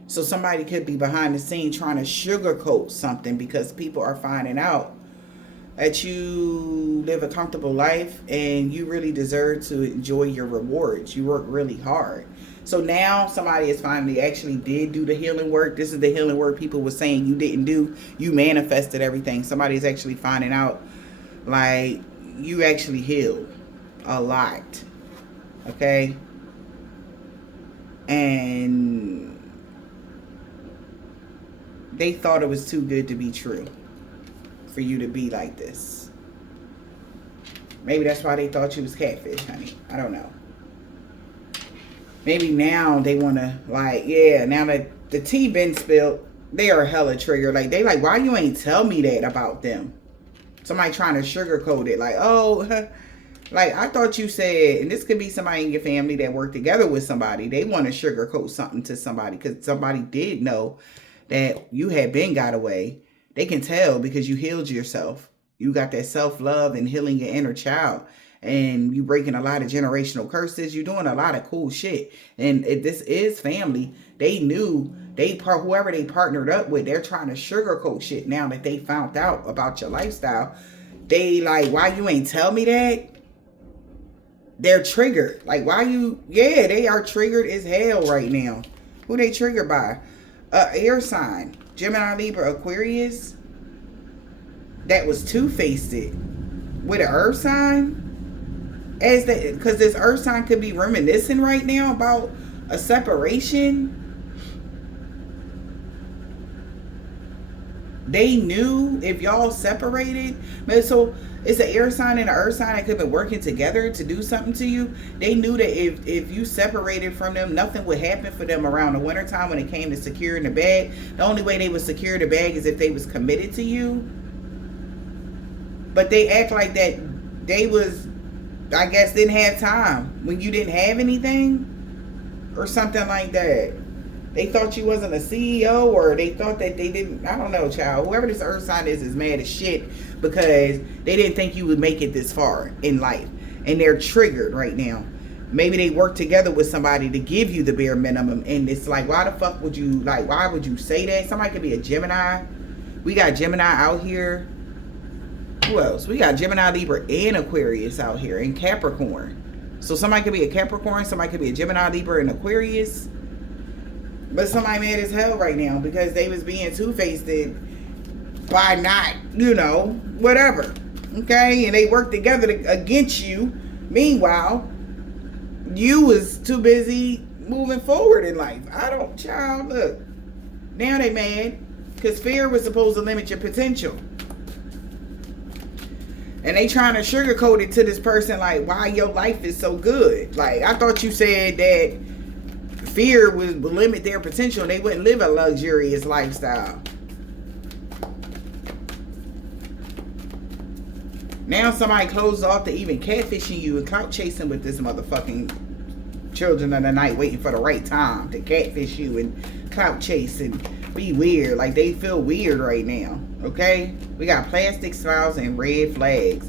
So somebody could be behind the scene trying to sugarcoat something because people are finding out that you live a comfortable life and you really deserve to enjoy your rewards. You work really hard. So now somebody is finally actually did do the healing work. This is the healing work people were saying you didn't do. You manifested everything. Somebody is actually finding out like you actually healed a lot. Okay? And they thought it was too good to be true for you to be like this. Maybe that's why they thought you was catfish, honey. I don't know. Maybe now they want to, like, yeah, now that the tea been spilled, they are hella triggered. Like, they like, why you ain't tell me that about them? Somebody trying to sugarcoat it. Like, oh, like, I thought you said, and this could be somebody in your family that worked together with somebody. They want to sugarcoat something to somebody because somebody did know that you had been got away. They can tell because you healed yourself. You got that self-love and healing your inner child. And you breaking a lot of generational curses. You're doing a lot of cool shit. And this is family. They knew, whoever they partnered up with, they're trying to sugarcoat shit now that they found out about your lifestyle. They like, why you ain't tell me that? They're triggered. Like, why you, yeah, they are triggered as hell right now. Who they triggered by? Air sign. Gemini, Libra, Aquarius, that was two-faced with an earth sign, because this earth sign could be reminiscing right now about a separation, they knew if y'all separated, so it's an air sign and an earth sign that could have been working together to do something to you. They knew that if you separated from them, nothing would happen for them around the wintertime when it came to securing the bag. The only way they would secure the bag is if they was committed to you. But they act like that they was, I guess, didn't have time when you didn't have anything or something like that. They thought you wasn't a CEO, or they thought that they didn't, I don't know, child. Whoever this earth sign is mad as shit because they didn't think you would make it this far in life. And they're triggered right now. Maybe they work together with somebody to give you the bare minimum. And it's like, why the fuck would you, like, why would you say that? Somebody could be a Gemini. We got Gemini out here. Who else? We got Gemini, Libra, and Aquarius out here, and Capricorn. So somebody could be a Capricorn, somebody could be a Gemini, Libra, and Aquarius. But somebody mad as hell right now because they was being two-faced by not, you know, whatever. Okay? And they worked together against you. Meanwhile, you was too busy moving forward in life. Child, look. Now they mad because fear was supposed to limit your potential. And they trying to sugarcoat it to this person like, why your life is so good. Like, I thought you said that fear would limit their potential and they wouldn't live a luxurious lifestyle. Now somebody closed off to even catfishing you and clout chasing with this motherfucking children of the night, waiting for the right time to catfish you and clout chase and be weird. Like, they feel weird right now. Okay? We got plastic smiles and red flags.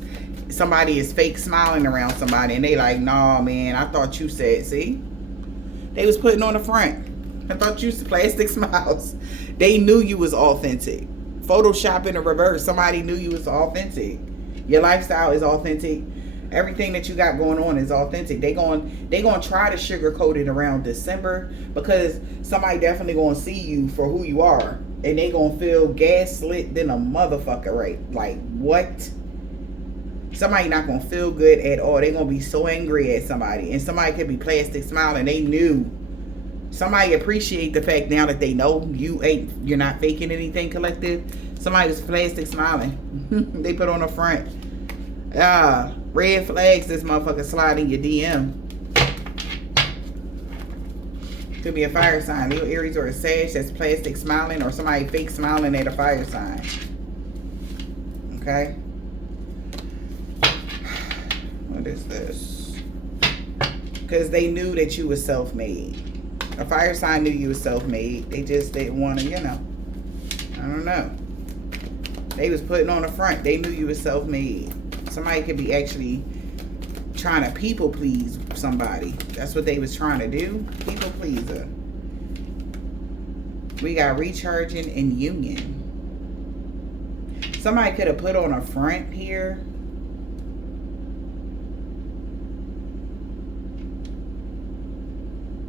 Somebody is fake smiling around somebody and they like, nah, man, I thought you said, see? They was putting on the front. I thought you was plastic smiles. They knew you was authentic. Photoshop in the reverse. Somebody knew you was authentic. Your lifestyle is authentic. Everything that you got going on is authentic. They going to try to sugarcoat it around December because somebody definitely going to see you for who you are. And they going to feel gaslit than a motherfucker, right? Like, what? Somebody not going to feel good at all. They going to be so angry at somebody. And somebody could be plastic smiling. They knew. Somebody appreciate the fact now that they know you're not faking anything, collective. Somebody was plastic smiling. They put on the front. Red flags, this motherfucker slide in your DM. Could be a fire sign. Leo, Aries, or a Sag that's plastic smiling, or somebody fake smiling at a fire sign. Okay? What is this? Because they knew that you were self-made. A fire sign knew you were self-made. They just didn't want to, you know. I don't know. They was putting on the front. They knew you were self-made. Somebody could be actually trying to people please somebody. That's what they was trying to do. People pleaser. We got recharging and union. Somebody could have put on a front here.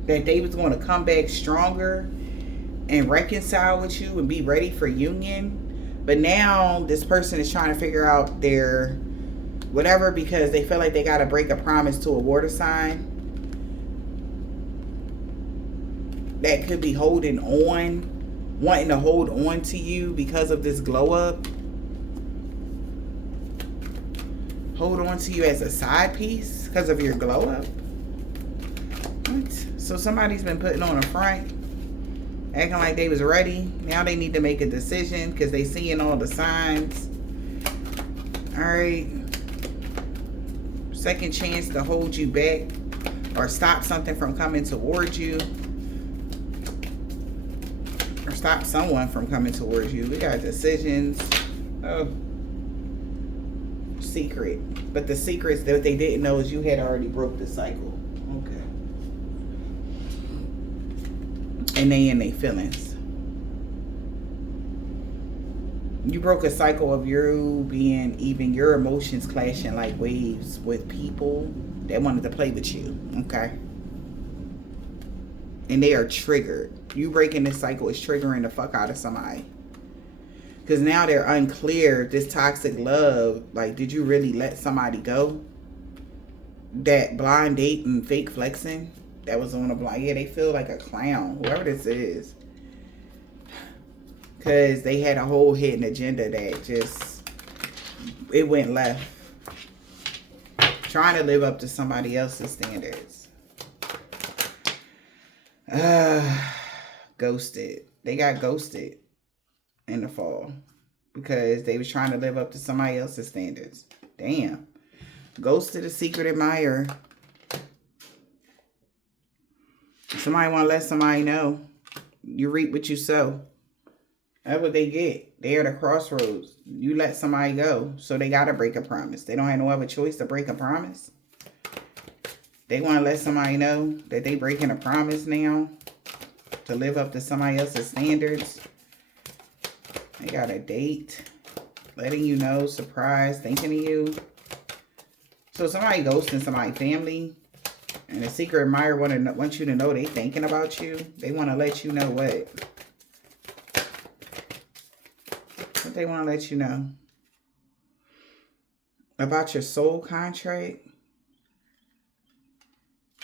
That they was going to come back stronger and reconcile with you and be ready for union. But now this person is trying to figure out their whatever because they feel like they got to break a promise to a water sign. That could be holding on, wanting to hold on to you because of this glow up. Hold on to you as a side piece because of your glow up. What? So somebody's been putting on a front, acting like they was ready. Now they need to make a decision because they seeing all the signs. Alright. Second chance to hold you back or stop something from coming towards you. Or stop someone from coming towards you. We got decisions. Oh. Secret. But the secrets that they didn't know is you had already broke the cycle. Okay. And they in their feelings. You broke a cycle of you being even your emotions clashing like waves with people that wanted to play with you. Okay. And they are triggered. You breaking this cycle is triggering the fuck out of somebody. Because now they're unclear. This toxic love. Like, did you really let somebody go? That blind date and fake flexing. that was on a blind. Yeah, they feel like a clown, whoever this is. Because they had a whole hidden agenda that just, it went left. Trying to live up to somebody else's standards. Ghosted. They got ghosted in the fall because they was trying to live up to somebody else's standards. Damn. Ghosted a secret admirer. Somebody want to let somebody know. You reap what you sow. That's what they get. They're at a crossroads. You let somebody go, so they got to break a promise. They don't have no other choice to break a promise. They want to let somebody know that they breaking a promise now to live up to somebody else's standards. They got a date, letting you know, surprise, thinking of you. So somebody ghosting somebody's family, and a secret admirer wants you to know they thinking about you. They want to let you know what? What they want to let you know? About your soul contract.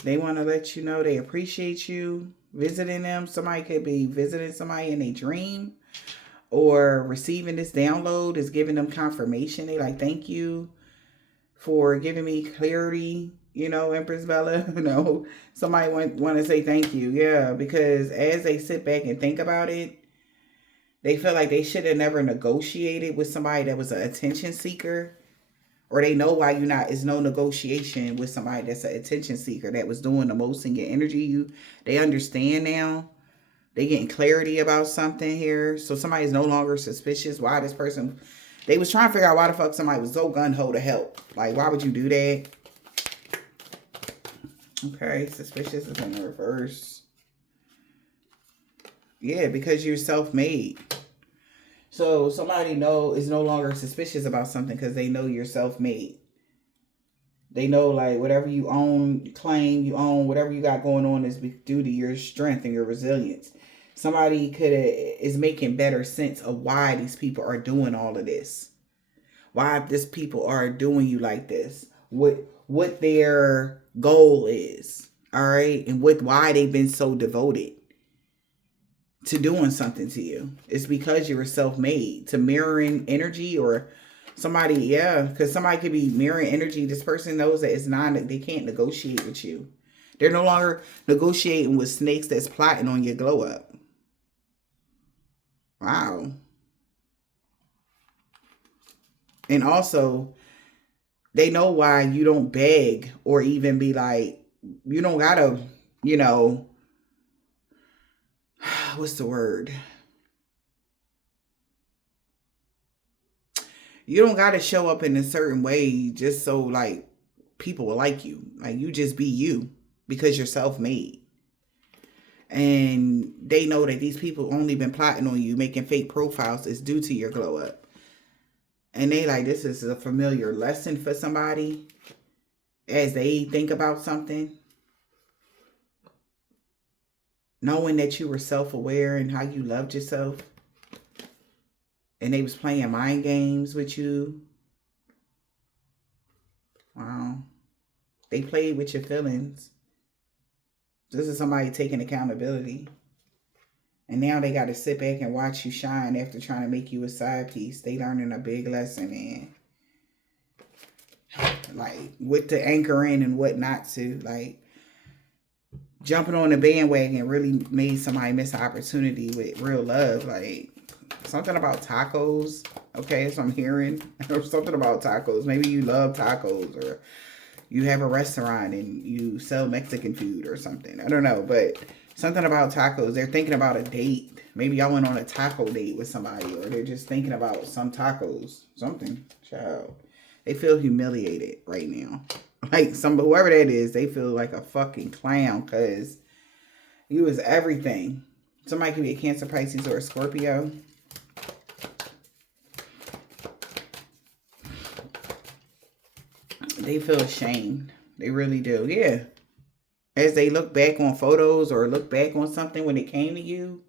They want to let you know they appreciate you visiting them. Somebody could be visiting somebody in a dream or receiving this download is giving them confirmation. They like, thank you for giving me clarity, you know, Empress Bella. You know, somebody want to say thank you. Yeah, because as they sit back and think about it, they feel like they should have never negotiated with somebody that was an attention seeker. Or they know why is no negotiation with somebody that's an attention seeker that was doing the most in your energy. They understand now. They getting clarity about something here. So somebody is no longer suspicious. Why this person... They was trying to figure out why the fuck somebody was so gung-ho to help. Like, why would you do that? Okay, suspicious is in the reverse. Yeah, because you're self-made. So somebody is no longer suspicious about something because they know you're self-made. They know like whatever you own, claim you own, whatever you got going on is due to your strength and your resilience. Somebody is making better sense of why these people are doing all of this. Why these people are doing you like this. What their goal is. All right. And why they've been so devoted to doing something to you. It's because you were self-made. To mirroring energy or somebody, yeah, because somebody could be mirroring energy. This person knows that they can't negotiate with you. They're no longer negotiating with snakes that's plotting on your glow up. Wow. And also, they know why you don't beg or even be like, you don't gotta, you know, what's the word? You don't got to show up in a certain way just so like people will like you. Like you just be you because you're self-made. And they know that these people only been plotting on you, making fake profiles is due to your glow up. And they like, this is a familiar lesson for somebody as they think about something. Knowing that you were self-aware and how you loved yourself. And they was playing mind games with you. Wow. They played with your feelings. This is somebody taking accountability. And now they got to sit back and watch you shine after trying to make you a side piece. They learning a big lesson, man. Like, what to anchor in and what not to. Like, jumping on the bandwagon really made somebody miss an opportunity with real love. Like, something about tacos. Okay, that's what I'm hearing. Or something about tacos. Maybe you love tacos or you have a restaurant and you sell Mexican food or something. I don't know, but something about tacos. They're thinking about a date. Maybe y'all went on a taco date with somebody or they're just thinking about some tacos. Something. Child. They feel humiliated right now. Like whoever that is, they feel like a fucking clown because you is everything. Somebody could be a Cancer, Pisces, or a Scorpio. They feel ashamed. They really do. Yeah. As they look back on photos or look back on something when it came to you.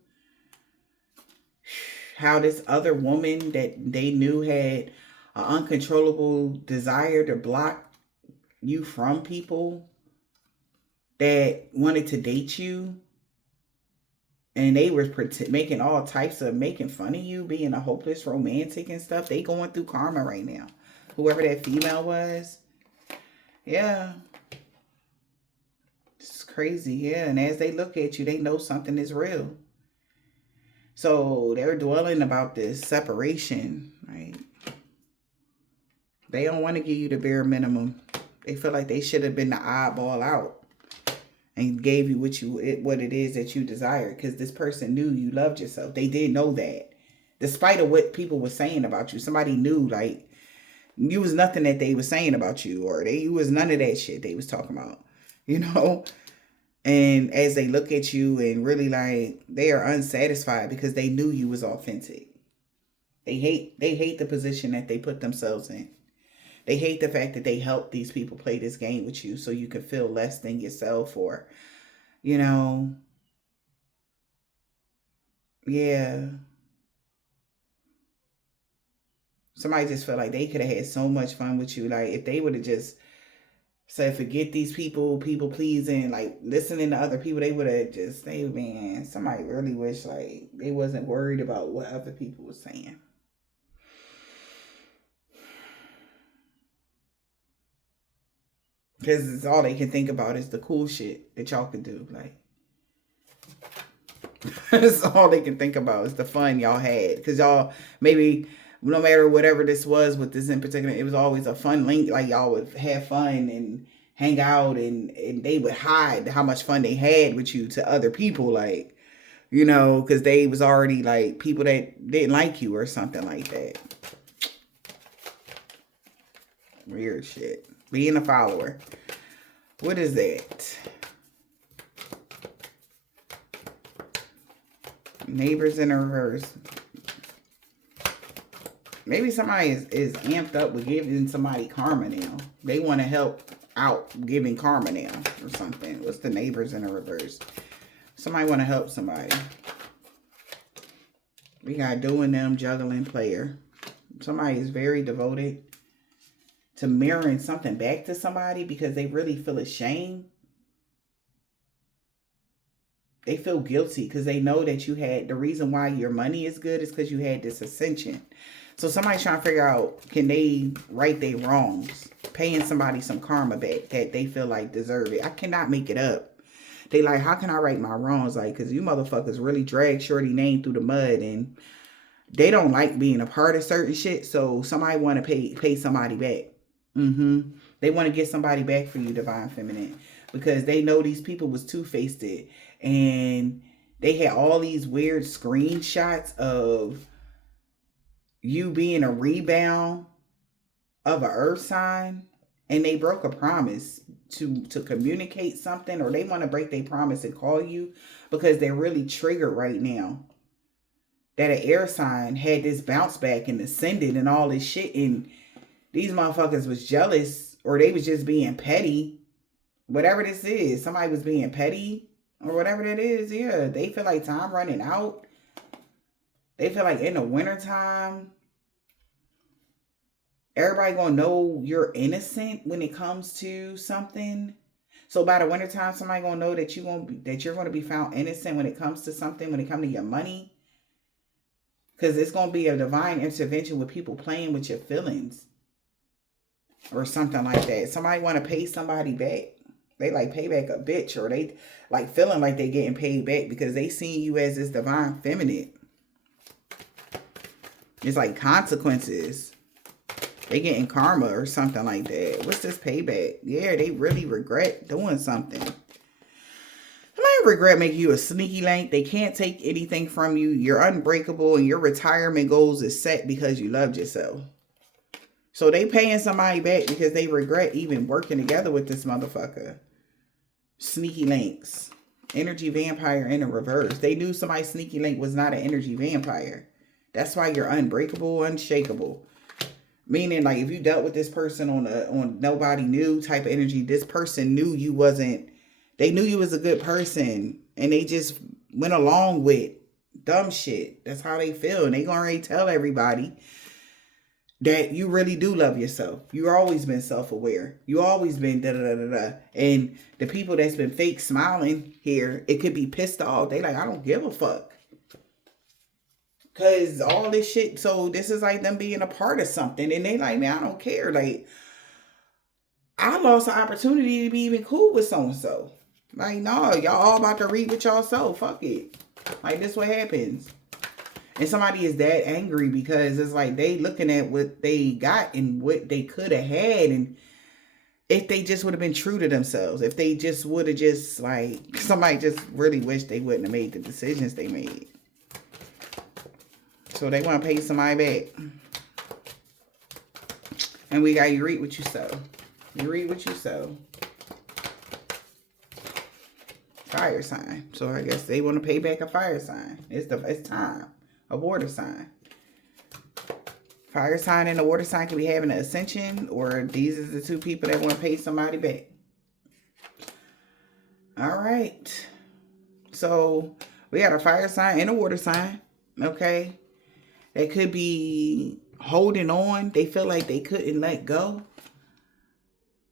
How this other woman that they knew had an uncontrollable desire to block you from people that wanted to date you, and they were making all types of making fun of you, being a hopeless romantic and stuff. They going through karma right now. Whoever that female was. Yeah. It's crazy. Yeah. And as they look at you, they know something is real. So they're dwelling about this separation, right? They don't want to give you the bare minimum. They feel like they should have been the oddball out and gave you what it is that you desire, because this person knew you loved yourself. They did know that, despite of what people were saying about you. Somebody knew, like, you was nothing that they was saying about you, or you was none of that shit they was talking about, you know. And as they look at you and really, like, they are unsatisfied because they knew you was authentic. They hate the position that they put themselves in. They hate the fact that they helped these people play this game with you so you can feel less than yourself, or, you know, yeah. Somebody just felt like they could have had so much fun with you. Like, if they would have just said, forget these people pleasing, like listening to other people, they would have just, man, somebody really wish, like, they wasn't worried about what other people were saying. Because it's all they can think about is the cool shit that y'all can do. Like, that's all they can think about is the fun y'all had. Because y'all, maybe, no matter whatever this was with this in particular, it was always a fun link. Like, y'all would have fun and hang out, and they would hide how much fun they had with you to other people. Like, you know, because they was already, like, people that didn't like you or something like that. Weird shit. Being a follower. What is that? Neighbors in reverse. Maybe somebody is amped up with giving somebody karma now. They want to help out giving karma now or something. What's the neighbors in the reverse? Somebody want to help somebody. We got doing them juggling player. Somebody is very devoted to mirroring something back to somebody because they really feel ashamed. They feel guilty because they know that you had, the reason why your money is good is because you had this ascension. So somebody's trying to figure out, can they right their wrongs? Paying somebody some karma back that they feel like deserve it. I cannot make it up. They like, how can I right my wrongs? Like, because you motherfuckers really drag Shorty name through the mud, and they don't like being a part of certain shit. So somebody want to pay somebody back. They want to get somebody back for you, Divine Feminine, because they know these people was two-faced, and they had all these weird screenshots of you being a rebound of an earth sign, and they broke a promise to communicate something, or they want to break their promise and call you because they're really triggered right now that an air sign had this bounce back and ascended and all this shit, and these motherfuckers was jealous, or they was just being petty. Whatever this is, somebody was being petty, or whatever that is. Yeah, they feel like time running out. They feel like in the wintertime, everybody gonna know you're innocent when it comes to something. So by the wintertime, somebody gonna know that you're gonna be found innocent when it comes to something, when it comes to your money. Because it's gonna be a divine intervention with people playing with your feelings. Or something like that. Somebody want to pay somebody back. They like pay back a bitch, or they like feeling like they getting paid back because they seeing you as this divine feminine. It's like consequences. They getting karma or something like that. What's this payback? Yeah, they really regret doing something. Somebody regret making you a sneaky link. They can't take anything from you. You're unbreakable, and your retirement goals is set because you loved yourself. So they paying somebody back because they regret even working together with this motherfucker. Sneaky links. Energy vampire in a reverse. They knew somebody sneaky link was not an energy vampire. That's why you're unbreakable, unshakable. Meaning, like, if you dealt with this person on nobody knew type of energy, this person knew you wasn't, they knew you was a good person, and they just went along with dumb shit. That's how they feel. And they gonna already tell everybody that you really do love yourself. You always been self-aware. You always been da da da da da. And the people that's been fake smiling here, it could be pissed off. They like, I don't give a fuck. Cause all this shit, so this is like them being a part of something. And they like, man, I don't care. Like, I lost the opportunity to be even cool with so-and-so. Like, no, y'all all about to read with y'all so. Fuck it. Like, this what happens. And somebody is that angry because it's like they looking at what they got and what they could have had. And if they just would have been true to themselves, if they just would have just like, somebody just really wish they wouldn't have made the decisions they made. So they want to pay somebody back. And we got you reap what you sow. You reap what you sow. Fire sign. So I guess they want to pay back a fire sign. It's time. A water sign. Fire sign and a water sign can be having an ascension, or these are the two people that want to pay somebody back. All right. So we got a fire sign and a water sign. Okay. They could be holding on. They feel like they couldn't let go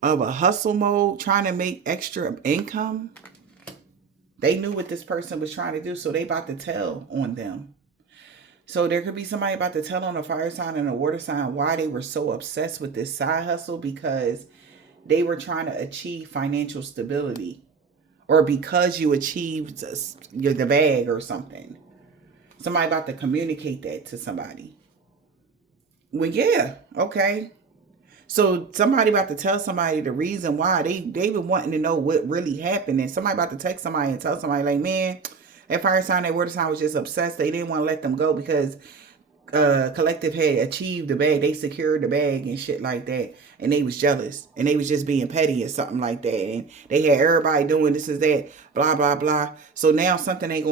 of a hustle mode, trying to make extra income. They knew what this person was trying to do, so they about to tell on them. So there could be somebody about to tell on a fire sign and a water sign why they were so obsessed with this side hustle, because they were trying to achieve financial stability, or because you achieved the bag or something. Somebody about to communicate that to somebody. Well, yeah, okay. So somebody about to tell somebody the reason why they've been wanting to know what really happened, and somebody about to text somebody and tell somebody like, man, that fire sign, that water sign was just obsessed. They didn't want to let them go because Collective had achieved the bag. They secured the bag and shit like that. And they was jealous. And they was just being petty or something like that. And they had everybody doing this is that, blah, blah, blah. So now something ain't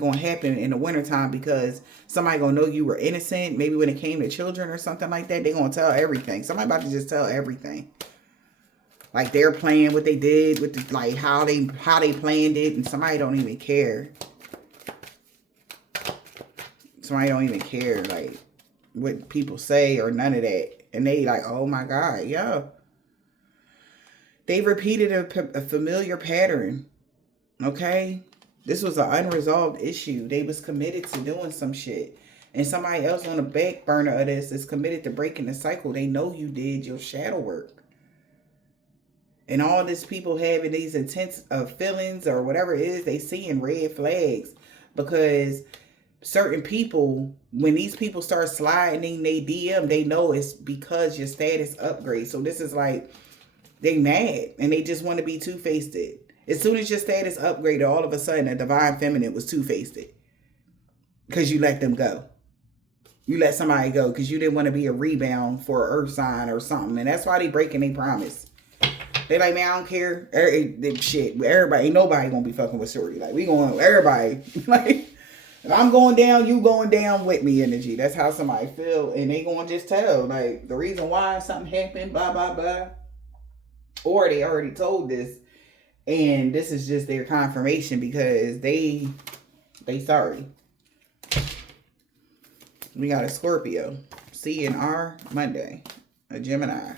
gonna happen in the wintertime because somebody gonna know you were innocent. Maybe when it came to children or something like that, they gonna tell everything. Somebody about to just tell everything. Like they're playing what they did with the, like how they planned it, and somebody don't even care. Somebody don't even care like what people say or none of that. And they like, oh my God, yo. They repeated a familiar pattern. Okay? This was an unresolved issue. They was committed to doing some shit. And somebody else on the back burner of this is committed to breaking the cycle. They know you did your shadow work. And all these people having these intense feelings or whatever it is, they seeing red flags. Because certain people, when these people start sliding they DM, they know it's because your status upgrade. So this is like, they mad and they just want to be two-faced. As soon as your status upgraded, all of a sudden a divine feminine was two-faced. Because you let them go. You let somebody go because you didn't want to be a rebound for an earth sign or something. And that's why they breaking their promise. They like, man, I don't care. Shit, everybody, ain't nobody gonna be fucking with Shorty. Like, we going, everybody, like, if I'm going down, you going down with me energy. That's how somebody feel. And they going to just tell, like, the reason why something happened, blah, blah, blah. Or they already told this. And this is just their confirmation because they sorry. We got a Scorpio. C and R, Monday. A Gemini.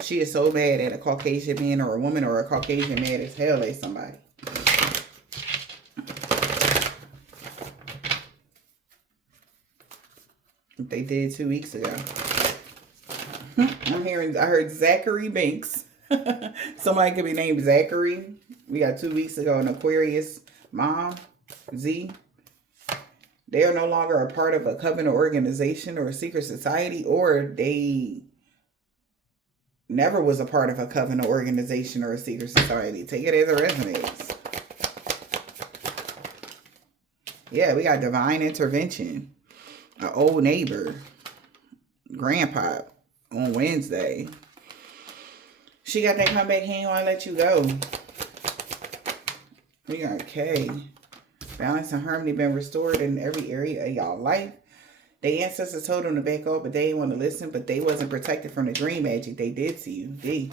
She is so mad at a Caucasian man or a woman, or a Caucasian man as hell at somebody. They did 2 weeks ago. I heard Zachary Banks. Somebody could be named Zachary. We got 2 weeks ago an Aquarius mom, Z. They are no longer a part of a covenant organization or a secret society, or they never was a part of a covenant organization or a secret society. Take it as it resonates. Yeah, we got divine intervention. An old neighbor, grandpa, on Wednesday. She got that comeback, he ain't want to let you go. We got K. Balance and harmony been restored in every area of y'all life. The ancestors told them to back off, but they didn't want to listen. But they wasn't protected from the dream magic they did to you. D.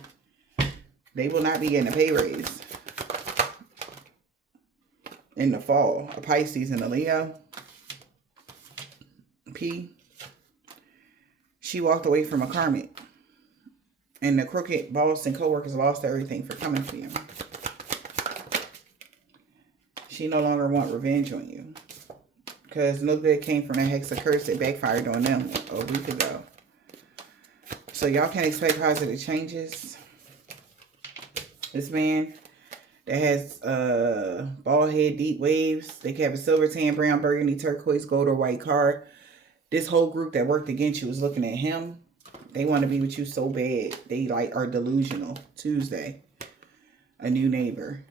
They will not be getting a pay raise in the fall. A Pisces and a Leo. P. She walked away from a karmic. And the crooked boss and co-workers lost everything for coming for you. She no longer want revenge on you. Because no good came from that hex of curse that backfired on them a week ago. So y'all can expect positive changes. This man that has bald head, deep waves. They can have a silver, tan, brown, burgundy, turquoise, gold, or white car. This whole group that worked against you was looking at him. They want to be with you so bad. They like are delusional. Tuesday. A new neighbor.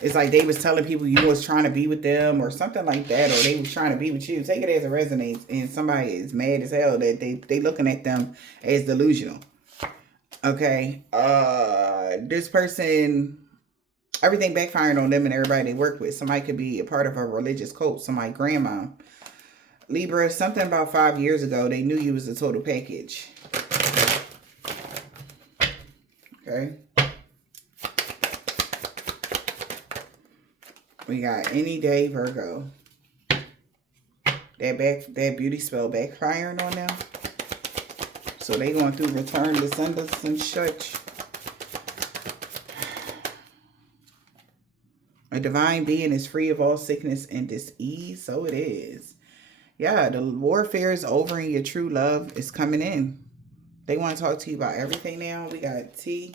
It's like they was telling people you was trying to be with them or something like that. Or they was trying to be with you. Take it as a resonance. And somebody is mad as hell that they looking at them as delusional. Okay. This person, everything backfiring on them and everybody they work with. Somebody could be a part of a religious cult. Somebody grandma. Libra, something about 5 years ago, they knew you was a total package. Okay. We got any day Virgo. That beauty spell backfiring on them. So they going through return descendants and such. A divine being is free of all sickness and disease. So it is. Yeah, the warfare is over and your true love is coming in. They want to talk to you about everything now. We got T.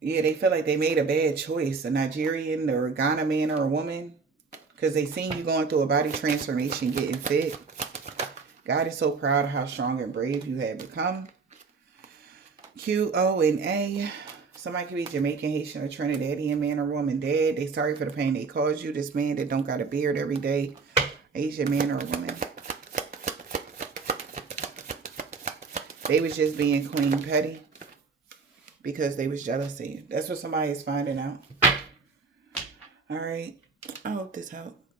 Yeah, they feel like they made a bad choice. A Nigerian or a Ghana man or a woman. Because they seen you going through a body transformation, getting fit. God is so proud of how strong and brave you have become. Q, O, and A. Somebody could be Jamaican, Haitian, or Trinidadian man or woman dead. They sorry for the pain they caused you. This man that don't got a beard every day. Asian man or a woman. They was just being queen petty. Because they was jealousy. That's what somebody is finding out. Alright. I hope this helped.